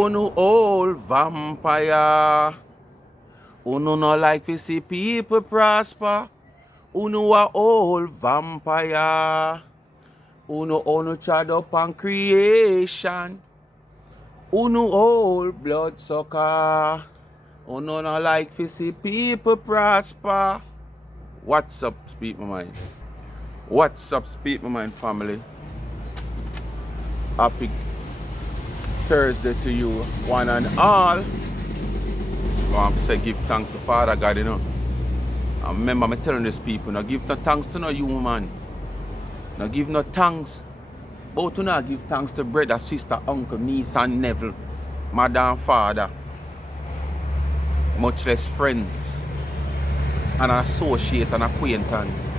Uno old vampire. Uno no like to see people prosper. Uno a old vampire. Uno trod up on creation. Uno old bloodsucker. Uno no like to see people prosper. What's up, Speak My Mind? What's up, Speak My Mind family? Happy Thursday to you, one and all. I want to say give thanks to Father God, you know. And remember me telling these people, no give no thanks to no human. No give no thanks. But to not give thanks to brother, sister, uncle, niece and nephew, mother and father. Much less friends. And associate and acquaintance.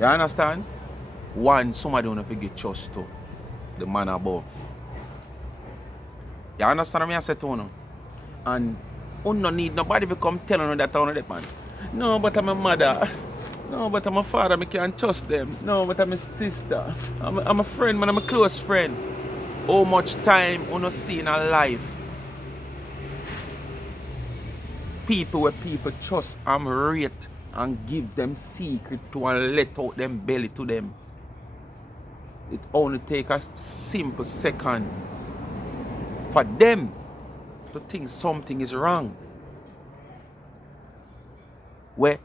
You understand? One, somebody don't forget trust to the man above. You understand what I say to you? And you don't need nobody to come tell you that on that man. No, but I'm a mother. No, but I'm a father, I can't trust them. No, but I'm a sister. I'm a friend, man, I'm a close friend. How much time you see in a life? People where people trust and rate and give them secret to and let out them belly to them. It only takes a simple second for them to think something is wrong. Where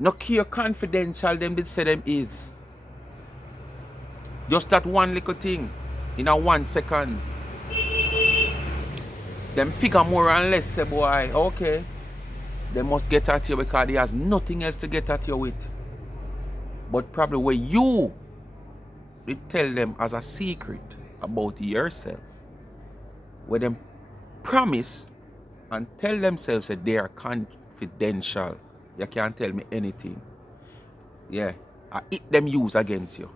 no care confidential them did say them is. Just that one little thing in a 1 second. Them figure more and less say boy, okay. They must get at you because they has nothing else to get at you with. But probably where you they tell them as a secret about yourself. Where them promise and tell themselves that they are confidential. You can't tell me anything. Yeah. I hit them use against you.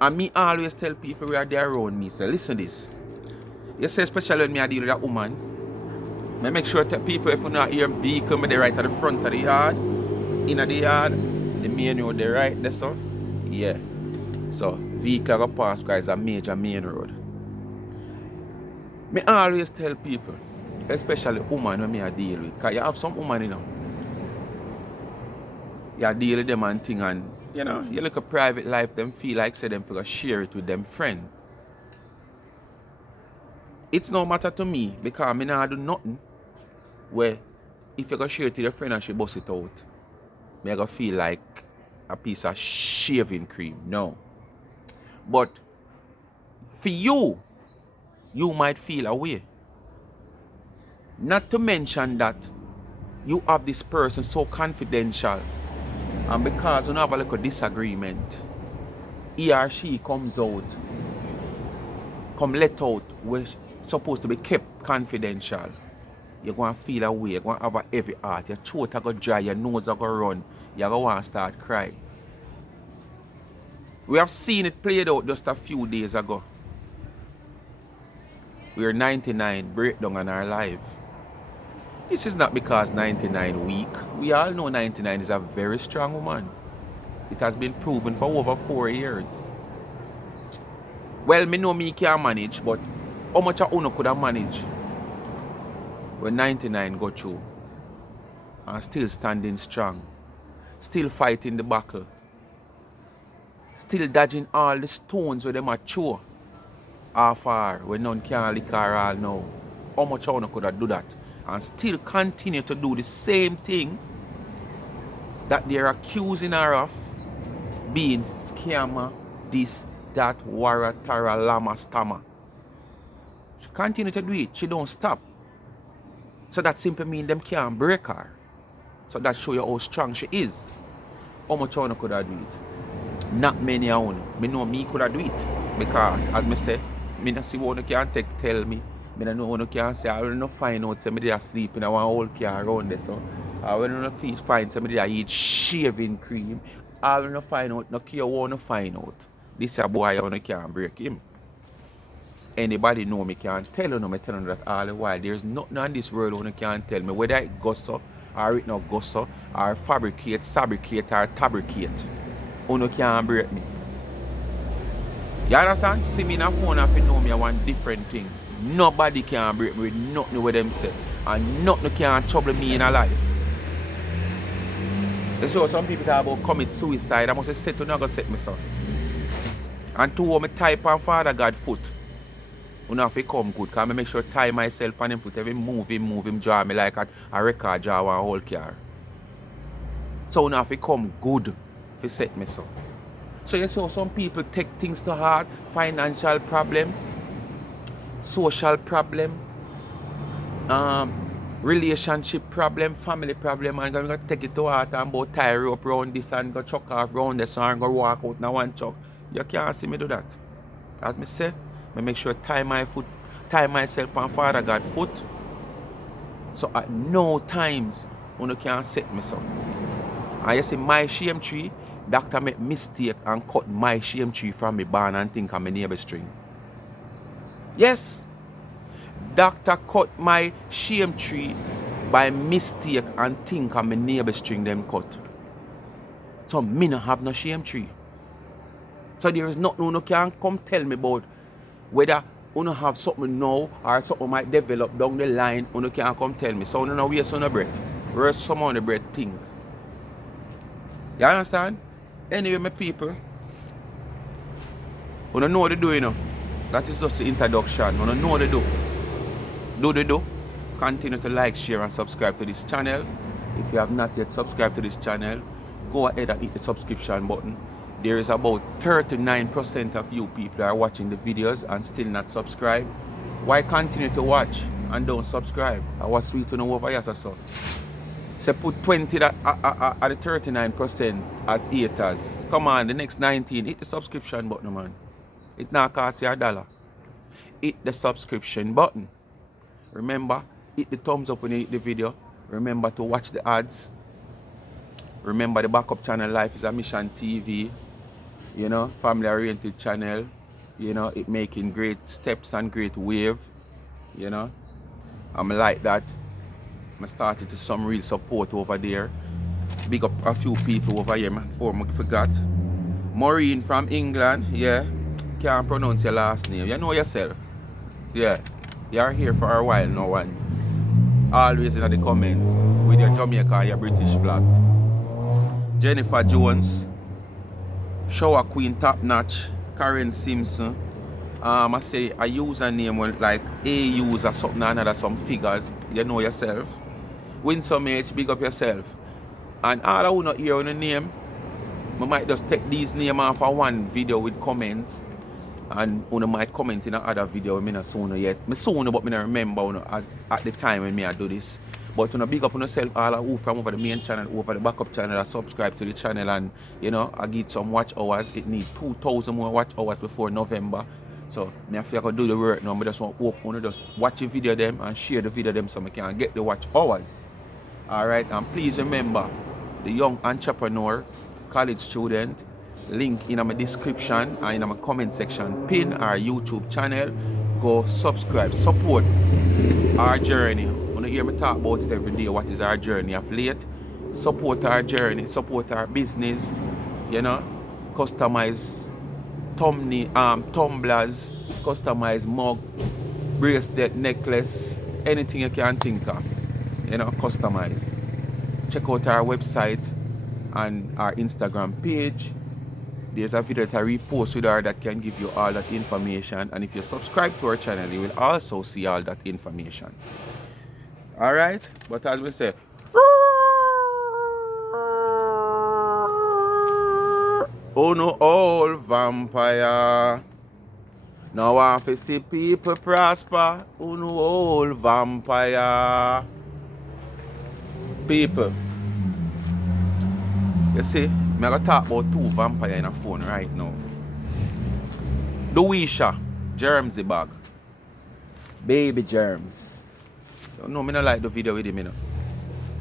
And me always tell people who are there around me, say, listen this. You say especially when me I deal with that woman. I make sure that people if you not hear vehicle me they right at the front of the yard. In the yard, the main road they right there so. Yeah. So vehicle go pass because it's a major main road. Me always tell people, especially women when me I deal with, because you have some women you know. You deal with them and thing and you know, you look at private life, them feel like say them for share it with them friend. It's no matter to me because me not do nothing where if you go share it to your friend and she bust it out, me I go feel like a piece of shaving cream. No. But for you, you might feel a way. Not to mention that you have this person so confidential and because you have a little disagreement, he or she comes out, come let out where supposed to be kept confidential. You're going to feel a way, you're going to have a heavy heart, your throat is going to dry, your nose is going to run, you're going to want to start crying. We have seen it played out just a few days ago. We're 99 breakdown in our life. This is not because 99 weak. We all know 99 is a very strong woman. It has been proven for over 4 years. Well, me know me can't manage, but how much a uno could have managed when 99 go through and still standing strong, still fighting the battle, still dodging all the stones where them are chew half hour when none can lick her all now. How much a uno could have do that and still continue to do the same thing that they're accusing her of being scammer, this, that, warra, tara, lama, stammer. She continue to do it. She don't stop. So that simply means them can't break her. So that show you how strong she is. How much one could have do it? Not many of one. Me know me could have do it. Because, as me say, me not see one can tell me. Me don't know one can say, I will not find out somebody that sleep in a one whole car around there. So, I will not find somebody that eat shaving cream. I will not find out, no care what to find out. This a boy I can't break him. Anybody know me can't tell you, no, me tell you that all the while. There's nothing on this world you can't tell me. Whether it goes so, or it not goes so, or fabricate, or fabricate. You can't break me. You understand? See me in a phone and you know me one different thing. Nobody can break me with nothing with them say. And nothing can trouble me in a life. You see how some people talk about commit suicide. I must say, set to not go set me son. And two of me type on Father God foot. You have to come good. Because I make sure tie myself on him foot. Every move him draw me like a record draw one whole car. So you have to come good to set me so. So you see how some people take things to heart. Financial problem. Social problem. Relationship problem, family problem, and gonna take it to heart and about tie rope round this and go chuck off round this and go walk out now one chuck. You can't see me do that. As me say, I make sure tie myself on Father God foot. So at no times you can't set me so. And you see my shame tree, doctor make mistake and cut my shame tree from me barn and think I'm a neighbor string. Yes. Doctor cut my shame tree by mistake and think I'm a neighbor string them cut. So me no have no shame tree. So there is nothing you can come tell me about whether you have something now or something might develop down the line. You can come tell me. So you know waste on the breath. Where's some on the breath thing. You understand? Anyway, my people, you don't know what to do, you know. That is just the introduction. You don't know what to do. Do. Continue to like, share and subscribe to this channel. If you have not yet subscribed to this channel, go ahead and hit the subscription button. There is about 39% of you people are watching the videos and still not subscribe. Why continue to watch and don't subscribe? I was sweet to know over here, so. So put 20 at the 39% as haters. Come on, the next 19, hit the subscription button, man. It not cost you $1. Hit the subscription button. Remember, hit the thumbs up when you hit the video. Remember to watch the ads. Remember the backup channel Life is a Mission TV. You know, family oriented channel. You know, it making great steps and great wave. You know, I'm like that. I started to some real support over there. Big up a few people over here, man. Before I forgot. Maureen from England, yeah. Can't pronounce your last name. You know yourself. Yeah. You're here for a while now and always in the comment with your Jamaica and your British flag. Jennifer Jones, Shower Queen Top Notch, Karen Simpson. I say a username with like a user something or another, some figures. You know yourself. Win some age, big up yourself. And all I will not hear on the name, I might just take these names off of one video with comments. And you might comment in another video. I not sooner yet. I sooner, but I remember at the time when I do this. But big up on yourself, all who from over the main channel, over the backup channel, subscribe to the channel, and you know, I get some watch hours. It needs 2,000 more watch hours before November. So I feel I can do the work now. I just want to just watch the video them and share the video them so I can get the watch hours. Alright, and please remember the young entrepreneur, college student. Link in my description and in my comment section. Pin our YouTube channel. Go subscribe. Support our journey. When you hear me talk about it every day, what is our journey of late? Support our journey. Support our business. You know, customize tumblers, customize mug, bracelet, necklace, anything you can think of. You know, customize. Check out our website and our Instagram page. There's a video that I repost with her that can give you all that information. And if you subscribe to our channel, you will also see all that information. Alright? But as we say, oh no, old vampire. Now I want to see people prosper. Oh no, old vampire. People. You see, I'm going to talk about two vampires in a phone right now. Louisha, Germsy bag. Baby germs. You know, I don't like the video with him, you know.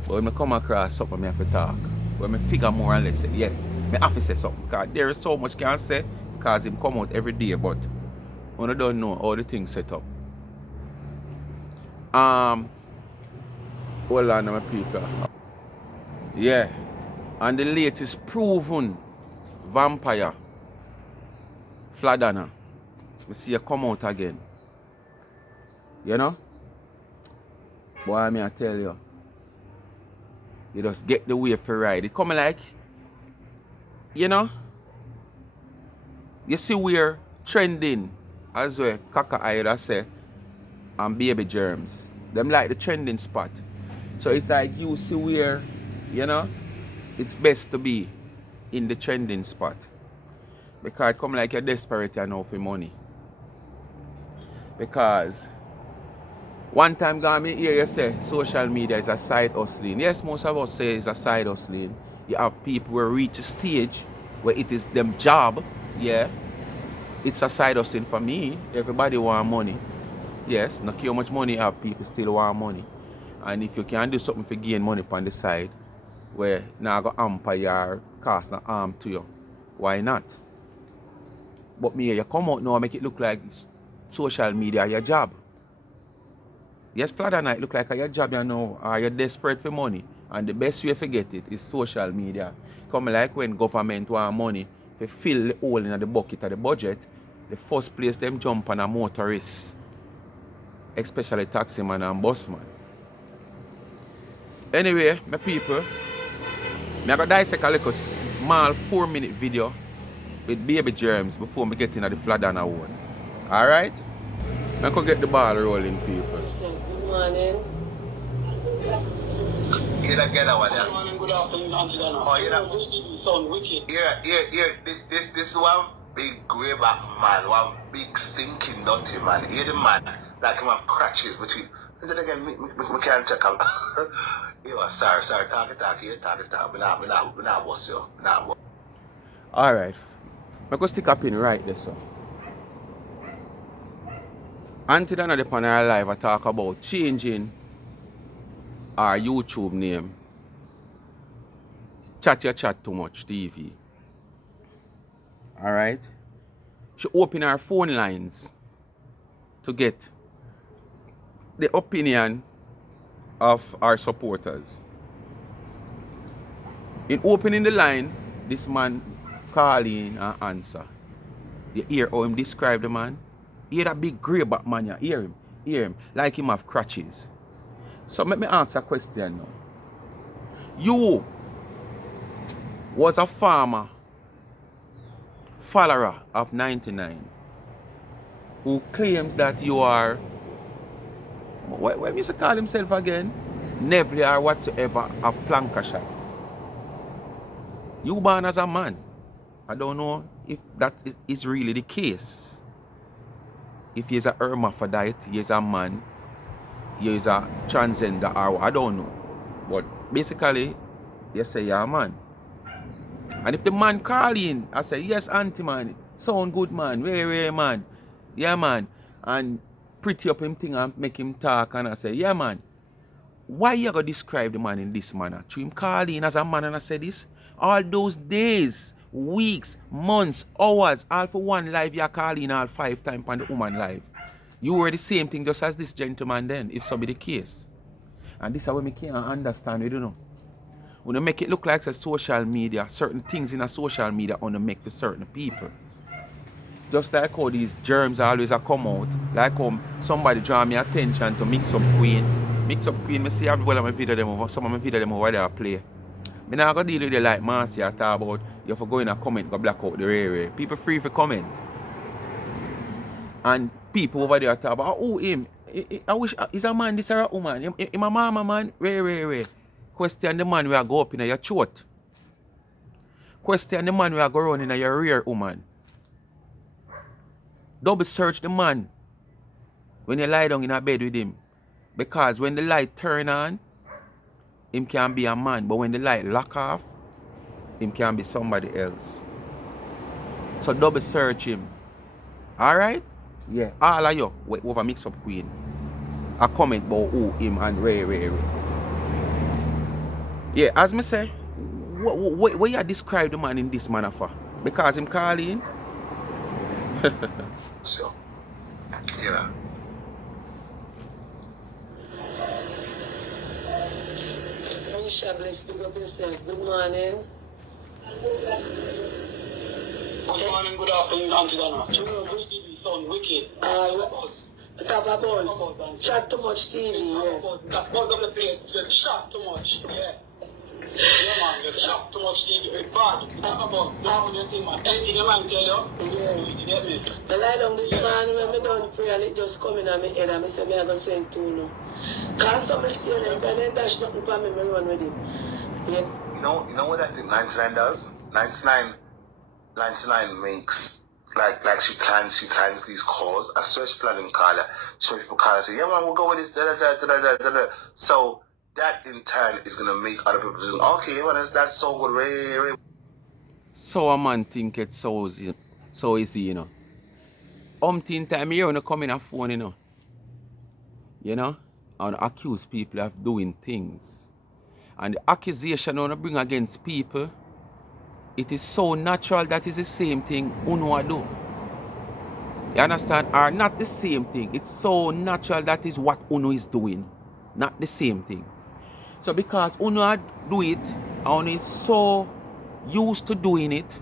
But when I come across something, I have to talk. When I figure more or less, yeah, I have to say something. Because there is so much I can say, because him come out every day, but I don't know how the things set up. Hold on, my people. Yeah. And the latest proven vampire Fladonna, we see you come out again. You know? Boy, I tell you. You just get the way for ride. It come like, you know? You see we're trending as well, Kaka I say, and baby germs. Them like the trending spot. So it's like you see where, you know, it's best to be in the trending spot. Because it come like you're desperate now for money. Because one time gone me hear you say social media is a side hustling. Yes, most of us say it's a side hustling. You have people who reach a stage where it is them job. Yeah. It's a side hustling for me. Everybody want money. Yes, not care how much money you have, people still want money. And if you can do something for gain money on the side, where now go hamper your cost no harm to you, why not? But me, you come out now and make it look like social media your job. Yes, Fladonna, it look like your job, you know, or you're desperate for money. And the best way to get it is social media. Come like when government want money to fill the hole in the bucket of the budget, the first place them jump on a motorist, especially taxi man and bus man. Anyway, my people, I'm going to dissect a little small 4-minute video with baby germs before I get into the Fladonna one. Alright? I'm going to get the ball rolling, people. Good morning. Good morning, good afternoon, Auntie Dana. Oh, this didn't sound wicked. This one big greyback man, one big stinking dirty man. Hear the man, like him have crutches, but and then again, me can't check out. Sorry, talk it. Me not boss you. Alright. I'm going to stick up in right there, so. Auntie Dana upon her live, I talk about changing our YouTube name. Chat your chat too much TV. Alright? She open her phone lines to get the opinion of our supporters. In opening the line, this man call in and answer. You hear how him describe the man? You hear that big greyback man, you hear him, like him have crutches. So let me ask a question now. You was a farmer, follower of 99, who claims that you are, what used to call himself again? Never or whatsoever of Plankashire. You born as a man. I don't know if that is really the case. If he is a hermaphrodite, he is a man, he is a transgender, or I don't know. But basically, you say you're a man. And if the man call in, I say, yes, auntie man, sound good man, very man. Yeah man. And pretty up him thing and make him talk, and I say, yeah man. Why you gonna describe the man in this manner? To him call in as a man and I say this? All those days, weeks, months, hours, all for one life you call in all 5 times on the woman life. You were the same thing just as this gentleman then, if so be the case. And this is what I can't understand, you don't know. When you make it look like a social media, certain things in a social media want to make for certain people. Just like how these germs always come out. Like how somebody draw me attention to Mix Up Queen. Mix Up Queen, I see everybody of my video them over, some of my video them over there play. I'm not going to deal with it like Marcy I talk about, you have to go in a comment, go black out the ray. People free for comment. And people over there talk about, oh him, I wish, is a man this or a woman? Him a mama man, ray. Question the man where I go up in your throat. Question the man where I go run in your rear, woman. Double search the man when you lie down in a bed with him. Because when the light turn on, him can be a man. But when the light lock off, him can be somebody else. So double search him. Alright? Yeah. All of you, over Mix Up Queen. A comment about who him and Ray. Yeah, as me say, what you describe the man in this manner for? Because him calling. So, yeah. Anisha, bless, pick up yourself. Good morning. Good morning, good afternoon, Auntie Donna. Which TV sound wicked? Buzz. Have a buzz. Chat too much TV. That buzz of the place, chat too much. Yeah. Yeah, man, you chat too much TV. It's bad. Have a buzz. Don't do anything, man. Anything a man tell you, you get me. I lie down this man when I don't pray and it just come in on my head and I say, I go send two now. Cause so much still and then dash nothing for me, I run with it. Yeah. You know what I think 99 does? 99 makes like she plans these calls. I swear she planning call her. So people call her and say, yeah man, we'll go with this. Da. So that in turn is gonna make other people think, okay, well that's so good, Ray. So a man think it's so easy, you know. Umpteen time here when you come in a phone, you know. You know? And accuse people of doing things. And the accusation you bring against people, it is so natural that is the same thing Uno do. You understand? Or not the same thing. It's so natural that is what Uno is doing. Not the same thing. So because Uno do it, and Uno is so used to doing it,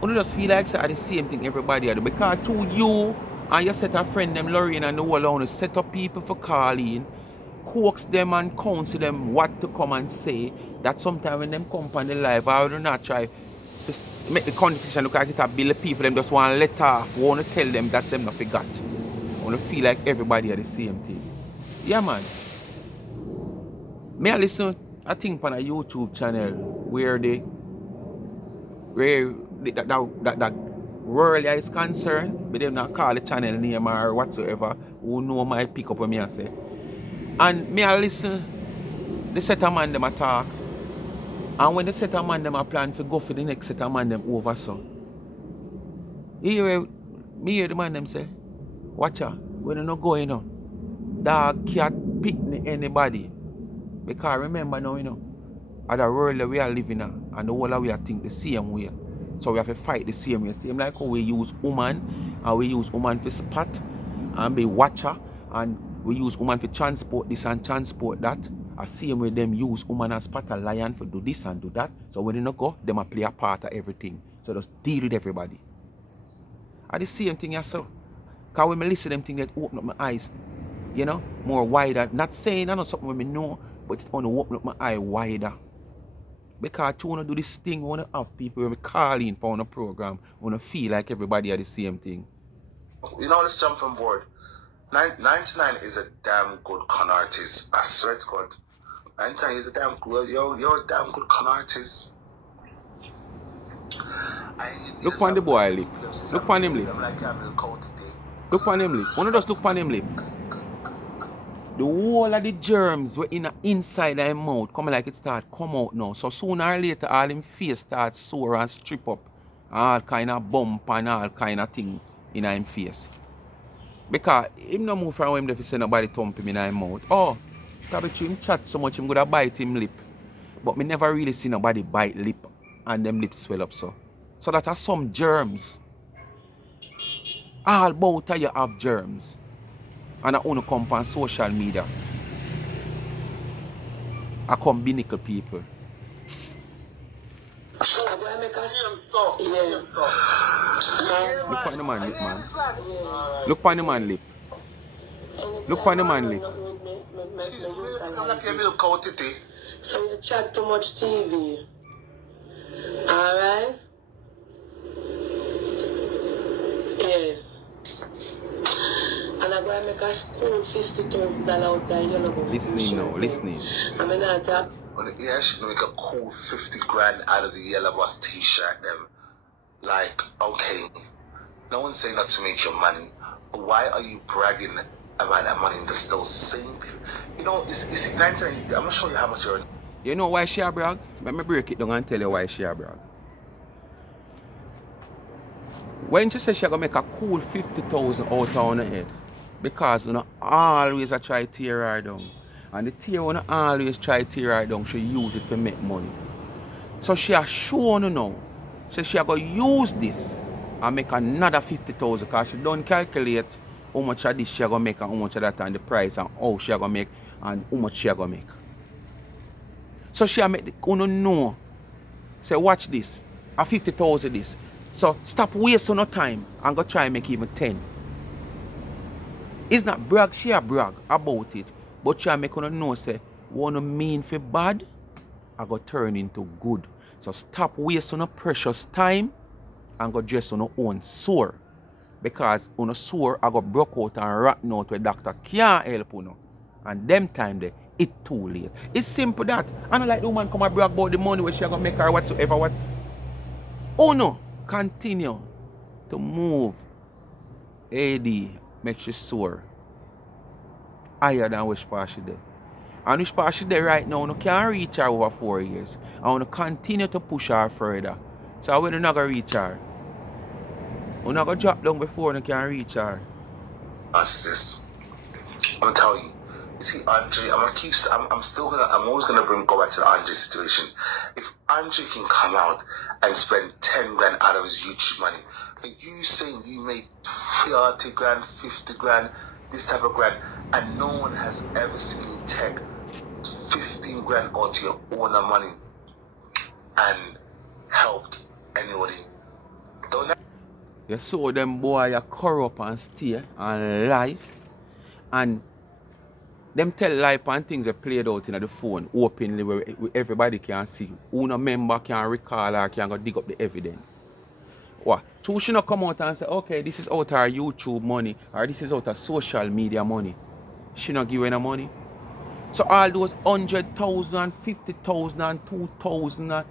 Uno just feel like it's the same thing everybody do. Because to you and your set of friend them, Lorraine and the whole Uno set up people for calling, coax them and counsel them what to come and say, that sometimes when them come on the live, I do not try to make the conversation look like it a bill of people, them just want to let off, want to tell them that them not forgot. Want to feel like everybody are the same thing. Yeah man. Me I listen, I think on a YouTube channel where that world is concerned, but them not call the channel name or whatsoever, who know my pick up what me I say. And me I listen, the set of man them a talk. And when the set of man them a plan to go for the next set of man them over so. Me hear the man them say, watch out, when you not going on, dog can't pick anybody. Because remember now, you know, at the world that we are living in, and the whole of we are think the same way. So we have to fight the same way. Same like how we use woman, and we use woman for spot, and be watcher, and we use woman for transport this and transport that. The same way them use woman as spot a lion for do this and do that. So when they not go, them a play a part of everything. So just deal with everybody. And the same thing yourself. Because when I listen to them things, that open up my eyes, you know, more wider. Not saying I know something when I know, but it only open up my eye wider. Because I want to do this thing, I want to have people when we call in for a program, I want to feel like everybody are the same thing. You know, let's jump on board. 99 is a damn good con artist. I swear to God. 99 is a damn good, you're a damn good con artist. Look on the boy lip. Look on him lip. Look on him lip. Wanna just look on him lip. The whole of the germs were inside of his mouth come like it start come out now. So sooner or later all him face start sore and strip up. All kind of bump and all kind of thing in his face. Because him no move from him if he say nobody thump him in his mouth. Oh, probably him chat so much him gonna bite him lip. But me never really see nobody bite lip and them lips swell up so. So that are some germs. All both of you have germs. And I only come on social media. I come be nickel people. Look on the man lip, man. Look on the man lip. Look on the man lip. So you chat too much TV. Alright? Yeah. And I'm going to make a school $50,000 out there in Yellow. Listening now, listening. I mean, I talk. Yeah, she make a cool 50 grand out of the Yellow Bus t-shirt them. Like, okay, no one's saying not to make your money, but why are you bragging about that money in those same people? You know, you see, 99, I'm gonna show you how much you're. You know why she a brag? Let me break it down and tell you why she a brag. When she said she gonna make a cool 50,000 out of her head, because you know always I try to tear her down. And the tear when always try to tear her down, she use it to make money. So she has shown you now. So she gonna use this and make another 50,000 because she don't calculate how much of this she gonna make and how much of that and the price and how she gonna make and how much she gonna make. So she make the know. Say watch this. A 50,000 this. So stop wasting no time and go try and make even 10. It's not brag, she a brag about it. But she make you know say, what you mean for bad, I go turn into good. So stop wasting no precious time and go dress on your own sore. Because on a sore, I got broke out and rotten out where doctor can't help you. And them time there, it's too late. It's simple that. I don't like the woman come and brag about the money where she gonna make her whatsoever. What? Oh no, continue to move. AD make she sore higher than which part she there. And which part she there right now, you can't reach her over 4 years. I want to continue to push her further. So when you're not going to reach her, you're not going to drop down before you can reach her. Sis, I'm gonna tell you. You see, Andre, I'm always gonna go back to the Andre situation. If Andre can come out and spend 10 grand out of his YouTube money, and you saying you made 30 grand, 50 grand, this type of grand, and no one has ever seen you take 15 grand out of your own money and helped anybody. Don't You saw them boy you corrupt and steal and lie. And them tell lie and things are played out in the phone openly where everybody can see. Who no member can recall or can go dig up the evidence. What? So she not come out and say, okay, this is out our YouTube money or this is out our social media money. She not give any money. So all those 100,000, 50,000, and 2,000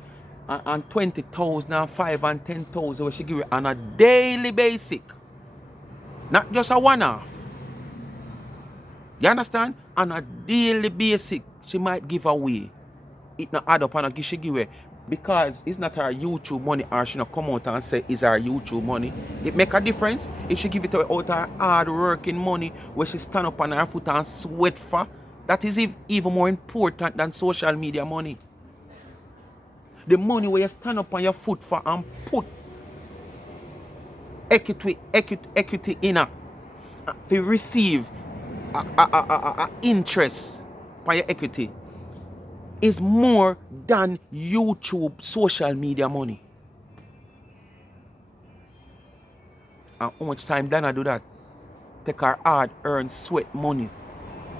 and 20,000 and 5 and 10,000 where she give it on a daily basic. Not just a one-off. You understand? On a daily basic, she might give away. It not add up and she give away. Because it's not her YouTube money or she not come out and say it's her YouTube money. It make a difference if she give it out her hard working money where she stand up on her foot and sweat for. That is even more important than social media money. The money where you stand up on your foot for and put equity in her. If you receive interest for your equity is more than YouTube social media money. And how much time Dana do that? Take her hard earned sweat money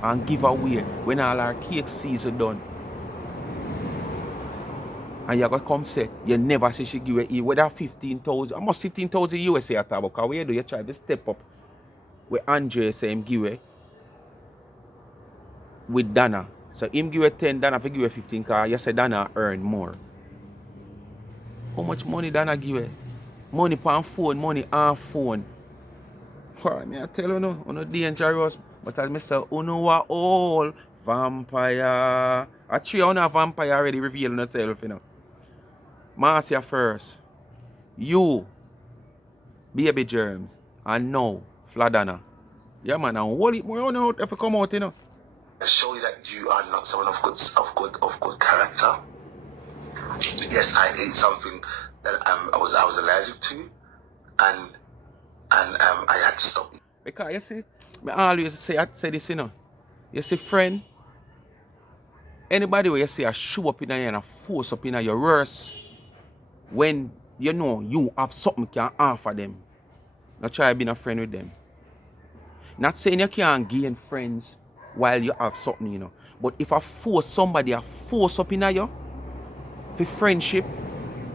and give away when all our cake season done. And you're going to come say, you never see she give away whether 15,000, almost 15,000 USA at all, because where do you try to step up where Andre say him give away with Dana. So him give away 10, Dana give away 15, because you say Dana earn more. How much money Dana give away? Money on phone, money on phone. I tell you no, you're dangerous. But as I say, you know what all vampire. Actually, you know a vampire already revealing itself, you know. Marcia first. You, baby germs, and now Fladonna. Yeah man, and hold it more out if you come out, you know. show you that you are not someone of good character. Yes, I ate something that I was allergic to, and I had to stop. Because you see, I always say this, you know. You see, friend, anybody where you see a show up in you and a force up in your worst, when you know you have something can offer them, not try being a friend with them. Not saying you can't gain friends while you have something, you know. But if I force somebody a force up in you for friendship,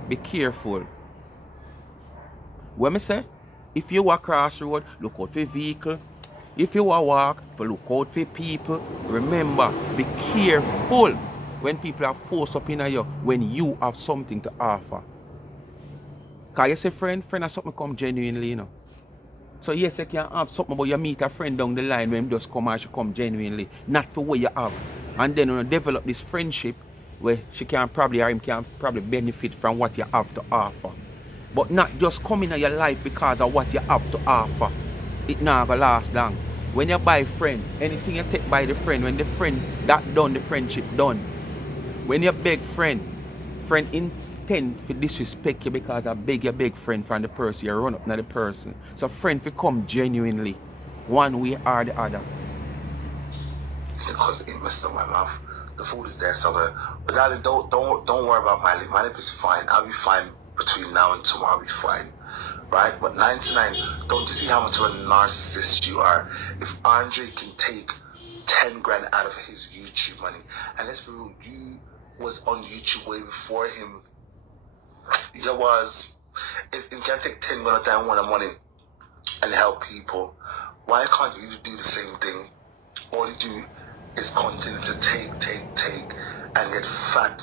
be careful. What me say? If you walk across the road, look out for vehicle. If you walk, look out for people. Remember, be careful when people are forced up in you when you have something to offer. Because you say friend has something come genuinely, you know. So yes, you can have something, but you meet a friend down the line when just come and she come genuinely, not for what you have. And then you develop this friendship where she can probably or him can probably benefit from what you have to offer. But not just come in your life because of what you have to offer. It not gonna last long. When you buy a friend, anything you take by the friend, when the friend that done, the friendship done. When you beg friend intend to disrespect you because I beg friend from the person, you run up to the person. So friend will come genuinely, one way or the other. It's because it messed up my mouth. The food is there somewhere. But darling, don't worry about my lip. My lip is fine. I'll be fine between now and tomorrow will be fine. Right? But 99, don't you see how much of a narcissist you are? If Andre can take 10 grand out of his YouTube money, and let's be real, you was on YouTube way before him. You was, if you can take 10 grand out of money and help people, why can't you do the same thing? All you do is continue to take, and get fat,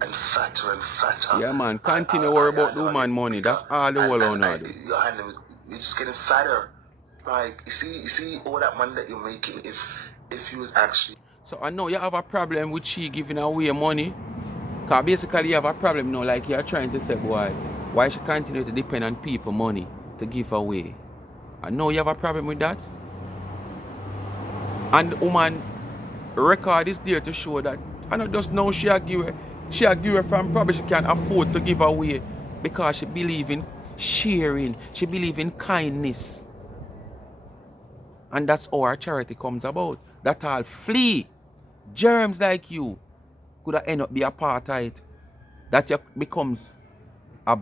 and fatter and fatter. Yeah, man, continue worry about the woman money. That's all the whole on you're just getting fatter. Like, you see all that money that you're making if you was actually... So I know you have a problem with she giving away money. Because basically you have a problem now, like you're trying to say, boy, why she continue to depend on people money to give away. I know you have a problem with that. And the woman record is there to show that. I not just know she a give her from probably she can't afford to give away because she believe in sharing, she believe in kindness. And that's how our charity comes about. That all flee. Germs like you could have end up be a part of it. That you becomes a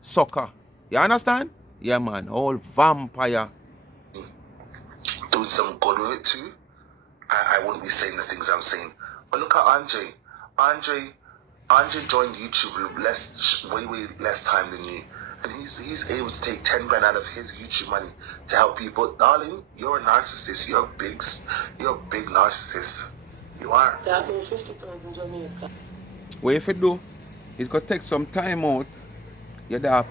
sucker. You understand? Yeah, man. All vampire. Doing some good with it too. I wouldn't be saying the things I'm saying. But look at Andre. Andre joined YouTube way less time than you. And he's able to take 10 grand out of his YouTube money to help people. Darling, you're a narcissist. You're a big narcissist. You are. That means 50,000 Jamaica. What if you do? It's gonna take some time out. You're the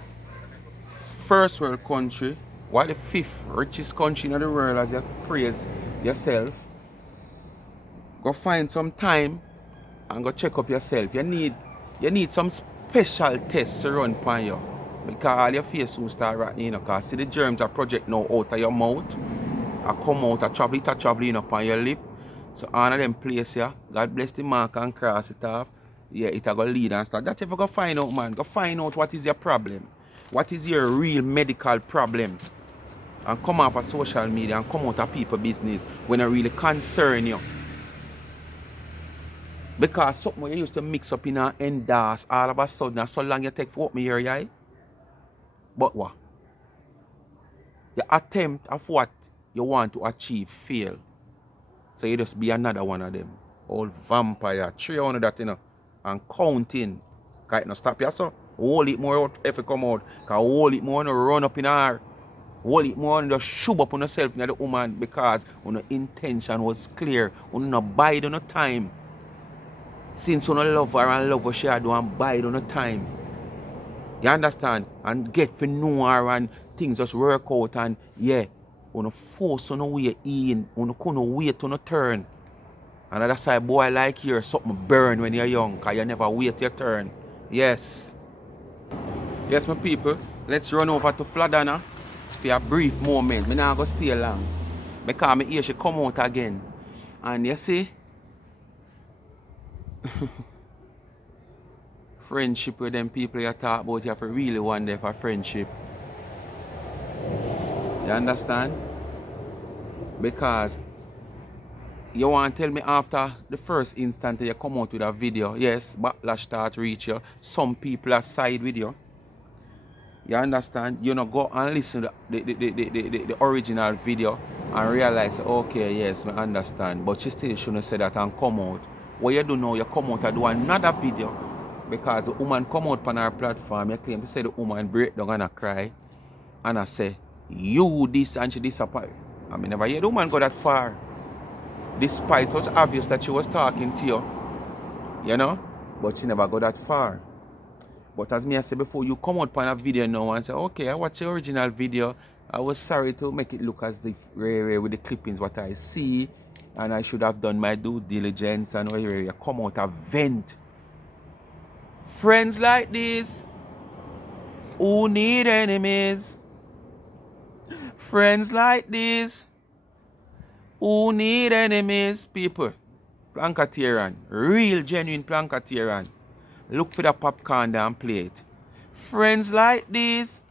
first world country. Why the 5th richest country in the world as you praise yourself? Go find some time and go check up yourself. You need some special tests to run upon you. Because all your face will start rotting, you know, because see the germs are project now out of your mouth. I come out, I traveling up on your lip. So all of them place here, God bless the mark and cross it off. Yeah, it will lead and start. That's if you go find out, man. Go find out what is your problem. What is your real medical problem. And come off of social media and come out of people business when it really concern you. Because something you used to mix up in an endorse all of a sudden, so long you take for what me hear, yeah? But what? Your attempt of what you want to achieve fail. So you just be another one of them. Old vampire. 300 that, you know. And counting. Because it not stop you, so. Hold it more out if you come out. Because hold it more and run up in her. Hold it more and just shove up on yourself in the woman. Because your intention was clear. You not bide on the time. Since you don't love her and love what she do and bide on the time. You understand? And get to know her and things just work out and yeah, you force on the way in, you couldn't wait on a turn. And that's why boy like you, something burn when you're young, because you never wait your turn. Yes. Yes, my people, let's run over to Fladonna for a brief moment. I'm not going to stay long. Because I hear she come out again. And you see, friendship with them people you talk about, you have to really want them for friendship. You understand? Because you want to tell me after the first instant you come out with a video, yes, backlash start reach you, some people are side with you. You understand? You know, go and listen to the original video and realize, okay, yes, I understand. But you still shouldn't say that and come out. What you do now, you come out and do another video. Because the woman come out on our platform, you claim to say the woman break down and cry. And I say, you this and she disappoint. I mean, never hear the woman go that far. Despite it was obvious that she was talking to you. You know? But she never go that far. But as me I said before, you come out on a video now and say, okay, I watched the original video. I was sorry to make it look as if with the clippings what I see. And I should have done my due diligence and you come out and vent. Friends like this, who need enemies? Friends like this, who need enemies? People, Plankatarian, real genuine Plankatarian. Look for the popcorn there and play it. Friends like this,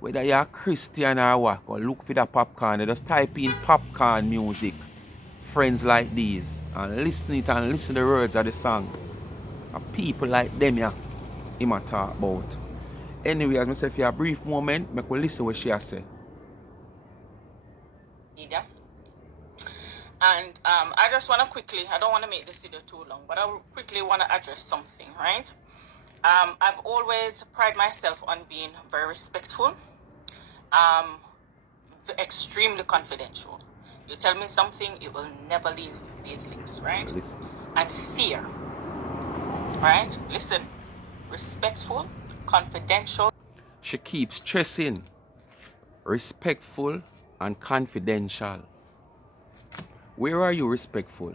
whether you're Christian or what, go look for the popcorn. Just type in popcorn music. Friends like these, and listen it and listen to the words of the song. People like them, yeah. him a talk about. Anyway, as I say, for a brief moment, make we listen what she has said. And I just want to quickly, I don't want to make this video too long, but I quickly want to address something, right? I've always prided myself on being very respectful, extremely confidential. You tell me something, it will never leave these lips, right? Listen. And fear, right? Listen, respectful, confidential. She keeps stressing respectful and confidential. Where are you respectful?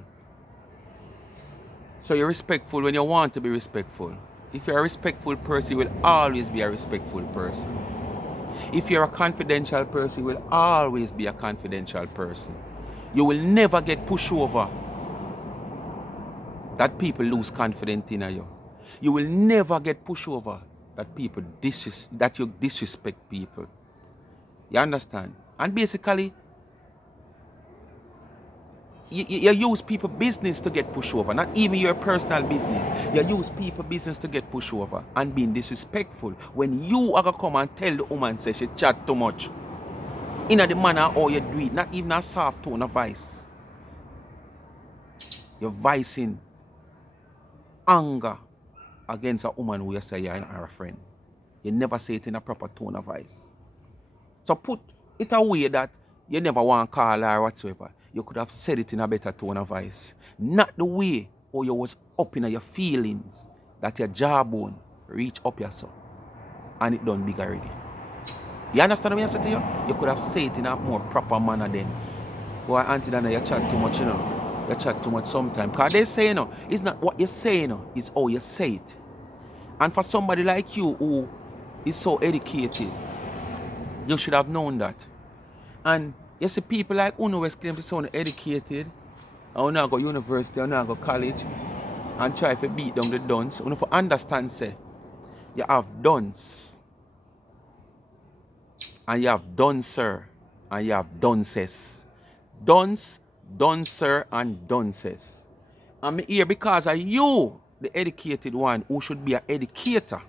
So you're respectful when you want to be respectful. If you're a respectful person, you will always be a respectful person. If you're a confidential person, you will always be a confidential person. You will never get pushed over that people lose confidence in you. You will never get pushed over that people that you disrespect people. You understand? And basically, you use people business to get pushed over, not even your personal business. You use people business to get pushed over and being disrespectful. When you are going to come and tell the woman say she chat too much, in the manner how you do it, not even a soft tone of voice. You're voicing anger against a woman who you say you're a friend. You never say it in a proper tone of voice. So put it away that you never want to call her or whatsoever. You could have said it in a better tone of voice. Not the way how you was up in your feelings that your jawbone reach up your soul. And it done big already. You understand what I say to you? You could have said it in a more proper manner then. Boy, Auntie Dana, you chat too much, you know. You chat too much sometimes. Because they say, you know, it's not what you say, you know, it's how you say it. And for somebody like you who is so educated, you should have known that. And you see people like Uno West claim to sound educated, and Uno go university, Uno go college, and try to beat down the dunce. Uno for understand, say, you have dunce, and you have duncer, and you have dunces. Dunce, duncer, and dunces. I'm here because of you, the educated one, who should be an educator.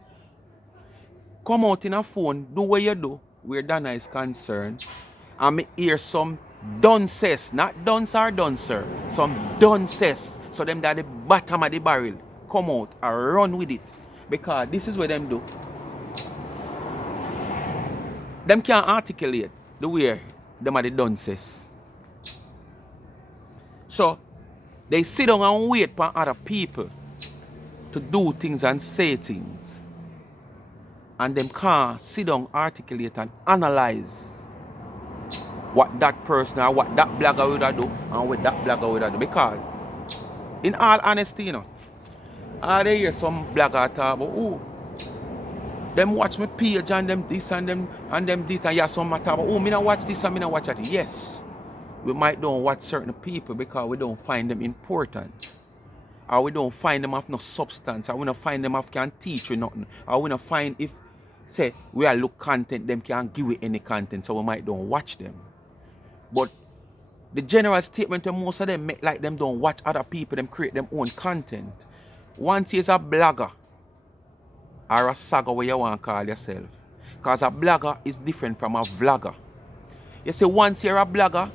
Come out in a phone, do what you do, where Dana is concerned. And hear some dunces, not dunce or duncer, some dunces. So them that the bottom of the barrel come out and run with it. Because this is what them do. Them can't articulate the way them are the dunces. So they sit down and wait for other people to do things and say things. And them can't sit down, articulate and analyze what that person or what that blogger would do and what that blogger would do. Because, in all honesty, you know, I hear some blogger talk about, oh, them watch my page and them this and them this, and yeah, some matter about, oh, me not watch this and me not watch that. Yes, we might don't watch certain people because we don't find them important. Or we don't find them have no substance, or we don't find them have can teach you nothing. Or we don't find if, say, we are look content, them can't give you any content, so we might don't watch them. But the general statement of most of them make like them don't watch other people, them create them own content. Once you're a blogger or a saga, where you want to call yourself. Because a blogger is different from a vlogger. You see, once you're a blogger,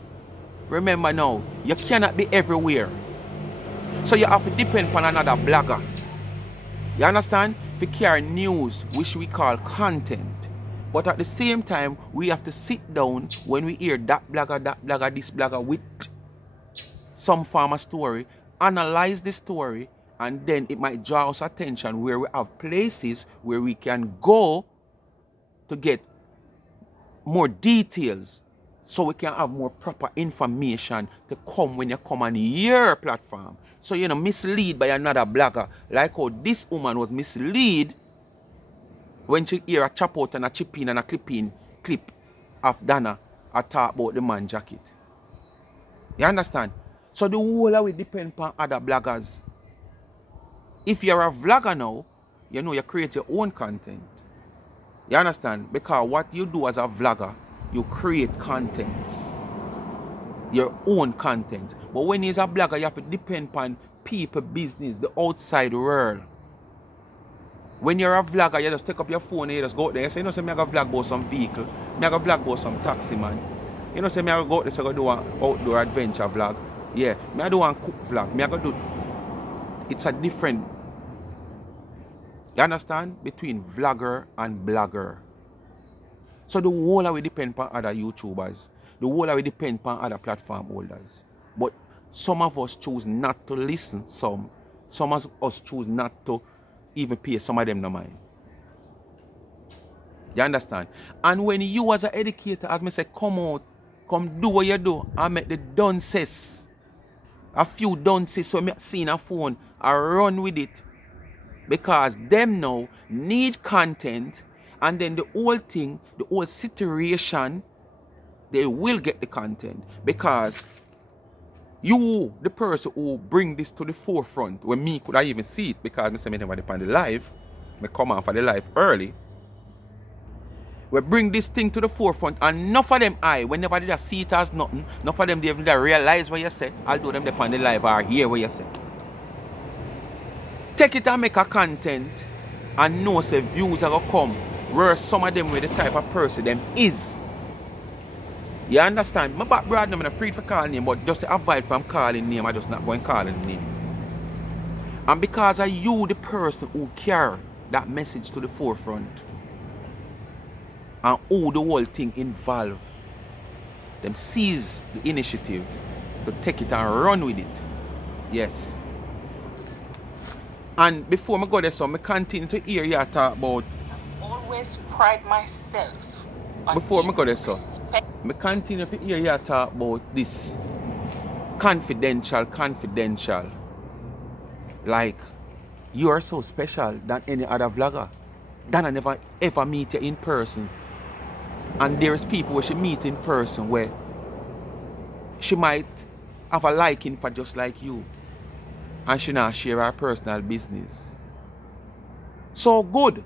remember now, you cannot be everywhere. So you have to depend on another blogger. You understand? To carry news, which we call content. But at the same time, we have to sit down when we hear that blogger, this blogger with some form of story, analyze the story, and then it might draw us attention where we have places where we can go to get more details so we can have more proper information to come when you come on your platform. So you're not mislead by another blogger, like how this woman was misled when she hear a chop out and a chip in and a clip of Dana a talk about the man jacket. You understand? So the whole of it depends on other bloggers. If you're a vlogger now, you know you create your own content. You understand? Because what you do as a vlogger, you create contents. Your own content. But when you're a blogger, you have to depend on people, business, the outside world. When you're a vlogger, you just take up your phone and you just go out there and say, you know, say, I got vlog about some vehicle, I got vlog about some taxi man. You know, say, I go out there, so I do an outdoor adventure vlog. Yeah, I do one cook vlog. I go do. It's a different, you understand, between vlogger and blogger. So the whole of we depend on other YouTubers. The whole of we depend on other platform holders. But some of us choose not to listen. Some of us choose not to even pay some of them no mind. You understand? And when you as an educator, as me say, come out, come do what you do, and make the dunces, a few dunces, so me see in a phone, I run with it. Because them now need content, and then the whole thing, the whole situation, they will get the content. Because you, the person who bring this to the forefront, when me could I even see it, because I say me never depend on the live, me come on for the live early. We bring this thing to the forefront, and enough of them whenever they see it as nothing, enough of them they even realize what you say, although them depend on the live or hear what you say. Take it and make a content and know say views are gonna come where some of them with the type of person them is. You understand? My back brother, I'm not afraid for calling name, but just to avoid from calling name, I just not going calling name. And because of you, the person who carry that message to the forefront, and who the whole thing involve, them seize the initiative to take it and run with it. Yes. And before I go there, so I continue to hear you talk about. I always pride myself on Before I go there, so respect. I continue to hear you talk about this confidential. Like, you are so special than any other vlogger. Than I never ever meet you in person. And there's people where she meet in person where she might have a liking for just like you. And she not share her personal business. So good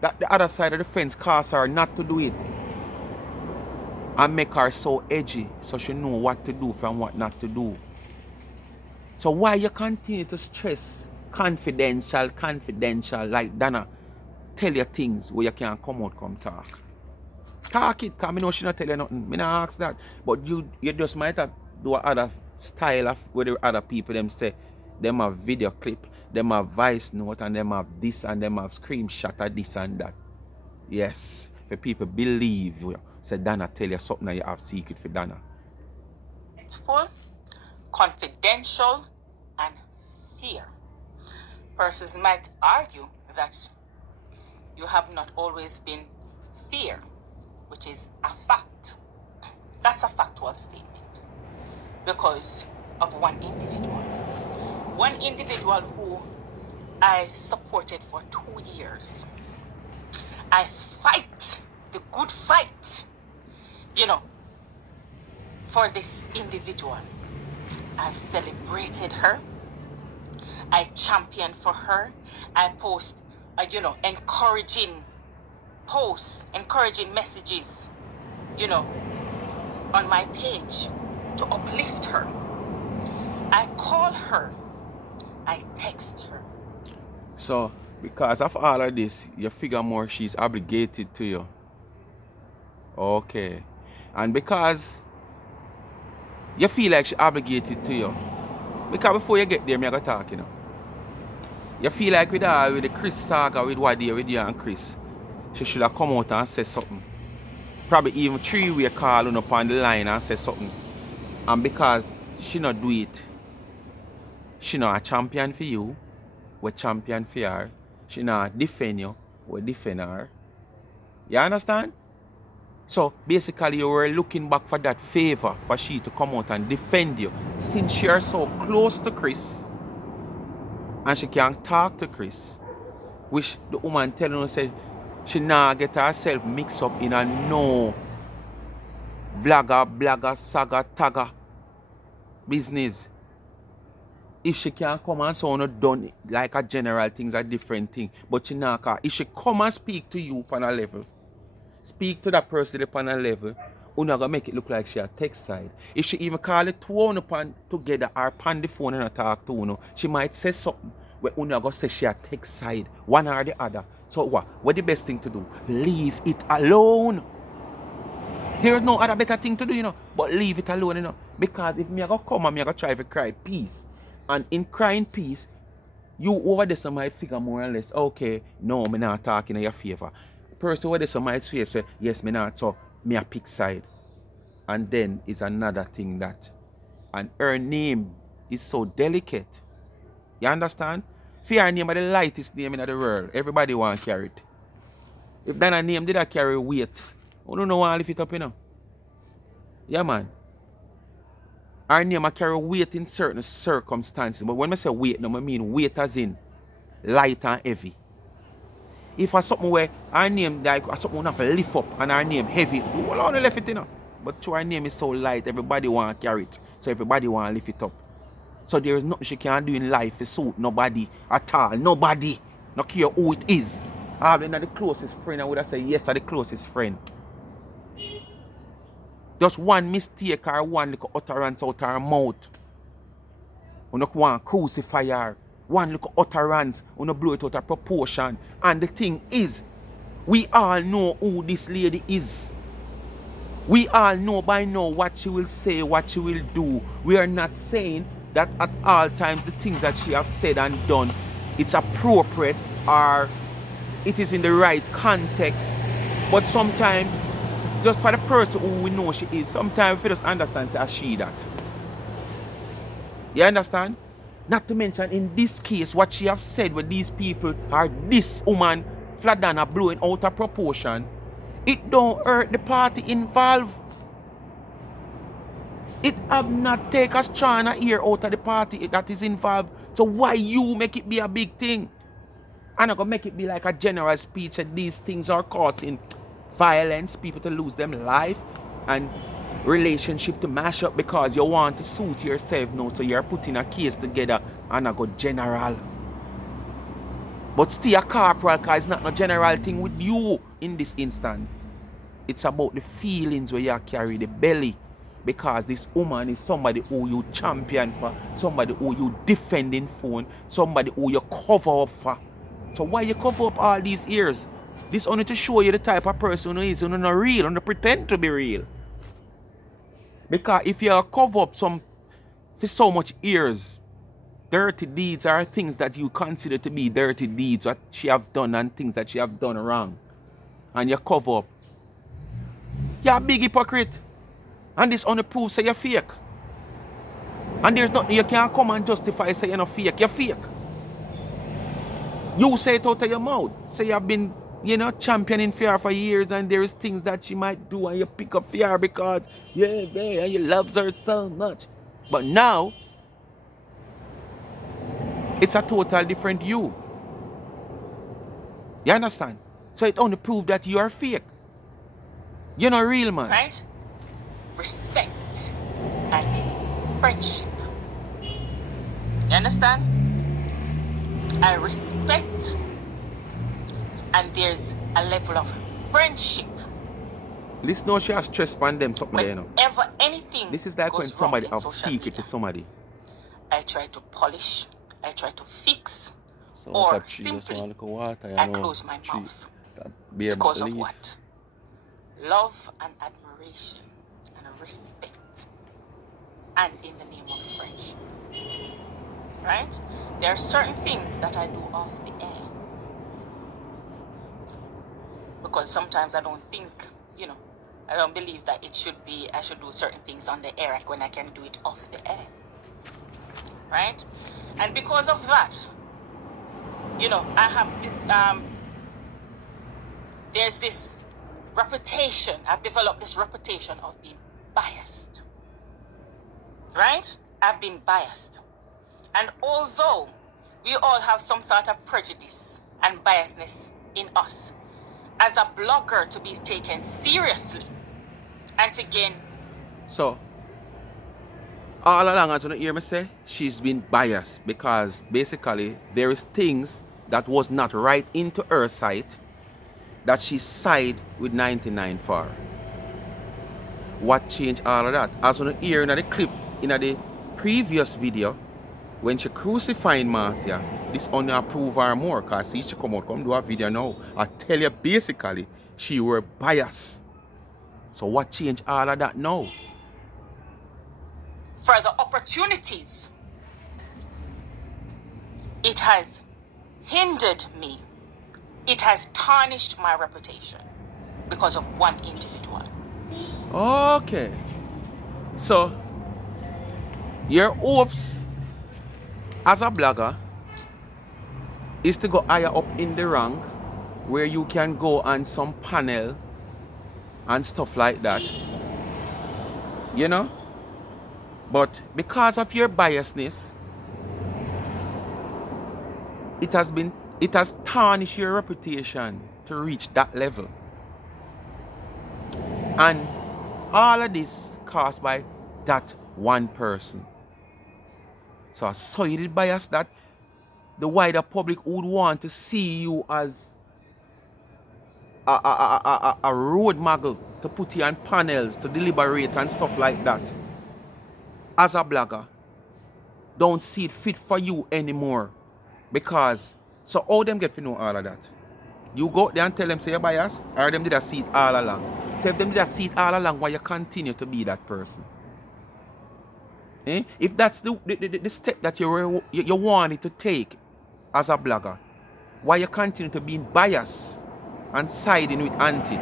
that the other side of the fence caused her not to do it. And make her so edgy so she know what to do from what not to do. So why you continue to stress confidential like Dana tell you things where you can't come out, come talk. Talk it, because I know she not tell you nothing. I not ask that. But you just might have do other style of where the other people them say them have video clip, them have voice note, and them have this and them have screenshot of this and that. Yes. For people believe you. Say Dana tell you something that you have secret for Dana. Respectful, confidential, and fair. Persons might argue that you have not always been fair, which is a fact. That's a factual statement because of one individual. One individual who I supported for 2 years. I fight the good fight, for this individual. I've celebrated her. I championed for her. I post, encouraging posts, encouraging messages, on my page to uplift her. I call her. I text her. So, because of all of this, you figure more she's obligated to you. Okay. And because you feel like she's obligated to you, because before you get there, me I got talk, You feel like with her, with the Chris saga, with what with you and Chris, she should have come out and said something. Probably even 3-way call on up on the line and say something. And because she not do it, she not a champion for you, we champion for her. She not defend you, we defend her. You understand? So basically you were looking back for that favor for she to come out and defend you. Since you're so close to Chris and she can't talk to Chris, which the woman telling her said she not get herself mixed up in a no blagger, saga, tagger business. If she can come and so not done like a general things, a different thing. But she not can. If she come and speak to you upon a level, speak to that person upon a level, you're not gonna make it look like she a text side. If she even call it two on upon together or upon the phone and talk to you, she might say something where una go say she a take side, one or the other. So what the best thing to do? Leave it alone. There is no other better thing to do, you know, but leave it alone, you know. Because if me I go come and me I go try to cry peace, and in crying peace, you over there some might figure more or less, okay, no, me not talking in your favor. Person over there some might say, yes, me not talk, me a pick side. And then is another thing that, and her name is so delicate. You understand? For her name is the lightest name in the world. Everybody want to carry it. If that a name did I carry weight, I don't know why I lift it up, you know. Yeah, man. Our name I carry weight in certain circumstances. But when I say weight, no, I mean weight as in light and heavy. If I something where our name like something we have to lift up and our name heavy, we will only lift it, you know. But to our name is so light, everybody want to carry it. So everybody want to lift it up. So there is nothing she can do in life to suit nobody at all. Nobody. Not care who it is. All the closest friend, I would have said yes are the closest friend. Just one mistake or one little utterance out her mouth. You don't want to crucify her. One little utterance, you don't blow it out of proportion. And the thing is, we all know who this lady is. We all know by now what she will say, what she will do. We are not saying that at all times the things that she have said and done, it's appropriate or it is in the right context. But sometimes, just for the person who we know she is, sometimes we just understand say she that. You understand? Not to mention in this case, what she have said with these people or this woman, Fladonna, blowing out of proportion, it don't hurt the party involved. It have not take a strong ear out of the party that is involved. So why you make it be a big thing? I'm not gonna make it be like a general speech that these things are causing violence, people to lose them life, and relationship to mash up because you want to suit yourself now. So you're putting a case together and I go general. But stay a corporal because it's not a general thing with you in this instance. It's about the feelings where you carry the belly. Because this woman is somebody who you champion for, somebody who you defend in phone, somebody who you cover up for. So why you cover up all these years? This only to show you the type of person who is not real, and pretend to be real. Because if you cover up for so much years, dirty deeds are things that you consider to be dirty deeds, what she have done and things that she have done wrong. And you cover up. You're a big hypocrite. And this only proves say you're fake. And there's nothing you can't come and justify say you're not fake. You're fake. You say it out of your mouth. Say you've been, championing fear for years and there's things that she might do and you pick up fear because, and you love her so much. But now, it's a total different you. You understand? So it only proves that you are fake. You're not real, man. Right? Respect and friendship. You understand? I respect and there's a level of friendship. Listen, no, she has stress on them something there, Whenever anything this is like goes when somebody wrong in have social secret media, to somebody. I try to polish, I try to fix, So or simply I close my mouth. Because of what? Love and admiration and respect. And in the name of friendship. Right? There are certain things that I do off the air. Because sometimes I don't think, I don't believe that I should do certain things on the air when I can do it off the air. Right? And because of that, I have this, there's this reputation, I've developed this reputation of being biased. Right? I've been biased. And although we all have some sort of prejudice and biasness in us, as a blogger to be taken seriously and to gain. So, all along, as you hear me say, she's been biased because basically there is things that was not right into her sight that she side with 99 for. What changed all of that? As you hear in the clip, in the previous video, when she crucified Marcia, this only approve her more, because see she come out, come do a video now. I tell you basically, she were biased. So what change all of that now? Further opportunities. It has hindered me. It has tarnished my reputation because of one individual. Okay. So, your hopes as a blogger is to go higher up in the rank where you can go on some panel and stuff like that. You know? But because of your biasness, it has tarnished your reputation to reach that level. And all of this caused by that one person. So you did bias that the wider public would want to see you as a road muggle, to put you on panels, to deliberate and stuff like that. As a blogger, don't see it fit for you anymore. Because, so how them get to know all of that? You go out there and tell them say you're biased, or them did a see it all along? So if them did a see it all along, why you continue to be that person? If that's the step that you wanted to take as a blogger, why you continue to be biased and siding with anti?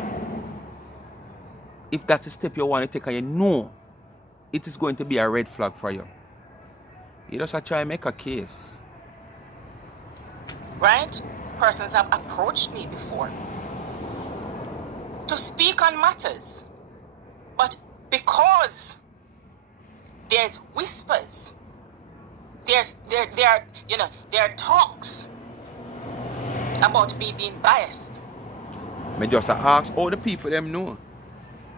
If that's the step you want to take and you know it is going to be a red flag for you, you just try and make a case. Right? Persons have approached me before to speak on matters, but because there's whispers, there are talks about me being biased. Me just ask all the people them know.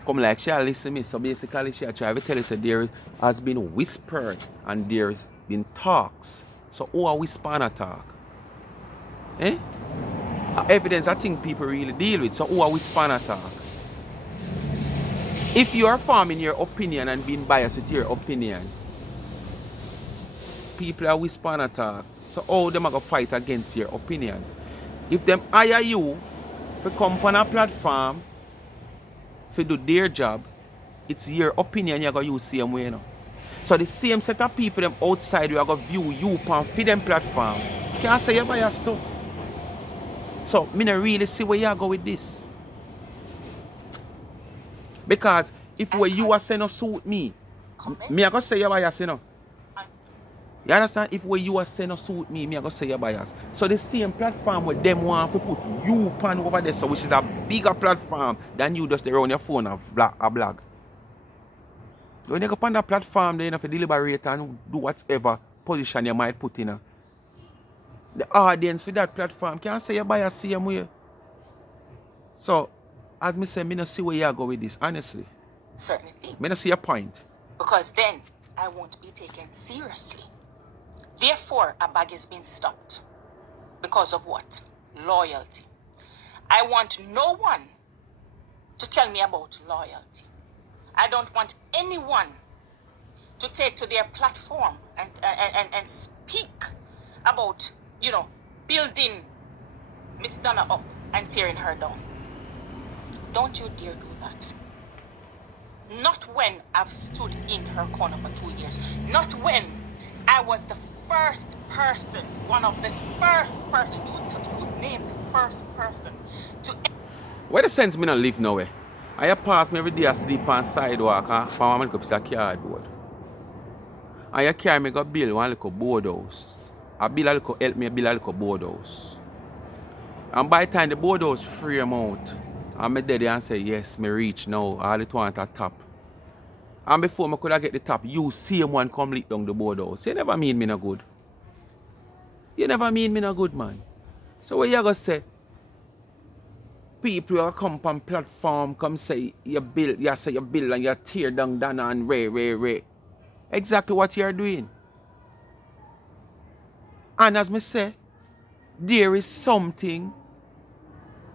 Come like she listen to me, so basically she try to tell us that there has been whispered and there's been talks. So who are whisper and a talk? Evidence I think people really deal with. So who are whisper and a talk? If you are forming your opinion and being biased with your opinion, people are whisper and a talk. So how them are going to fight against your opinion? If them hire you to come on a platform to do their job, it's your opinion you're going to use same way. You know? So the same set of people them outside who are going to view you on them platform, can't say you're biased too. So I don't really see where you go with this. Because if where you are saying no suit me, me I go say you're biased, you know. You understand? If where you are saying no suit me, I go say you're biased. So the same platform where them want to put you pan over there, so which is a bigger platform than you just around your phone a blog. When you go on that platform, then you have to deliberate and do whatever position you might put in. The audience with that platform can't say you're biased same way. So, as me say, I don't see where you go with this, honestly. Certain things. I don't see a point. Because then I won't be taken seriously. Therefore, a bag is being stopped. Because of what? Loyalty. I want no one to tell me about loyalty. I don't want anyone to take to their platform and speak about, building Miss Donna up and tearing her down. Don't you dare do that. Not when I've stood in her corner for 2 years. Not when I was the first person, one of the first person, you would name the first person to... Where the sense me not live nowhere? I pass me every day I sleep on sidewalk and for my piece of cardboard. And you carry me go build one little board house. I build a little, help me build a little board house. And by the time the board house free out, I'm there and say, yes, me reach now. All it want a top. And before I could get the top, you see one come lick down the board house. You never mean me no good. You never mean me no good, man. So what you gonna say? People who come on platform come say you build and you tear down Dana and Ray. Exactly what you're doing. And as me say, there is something,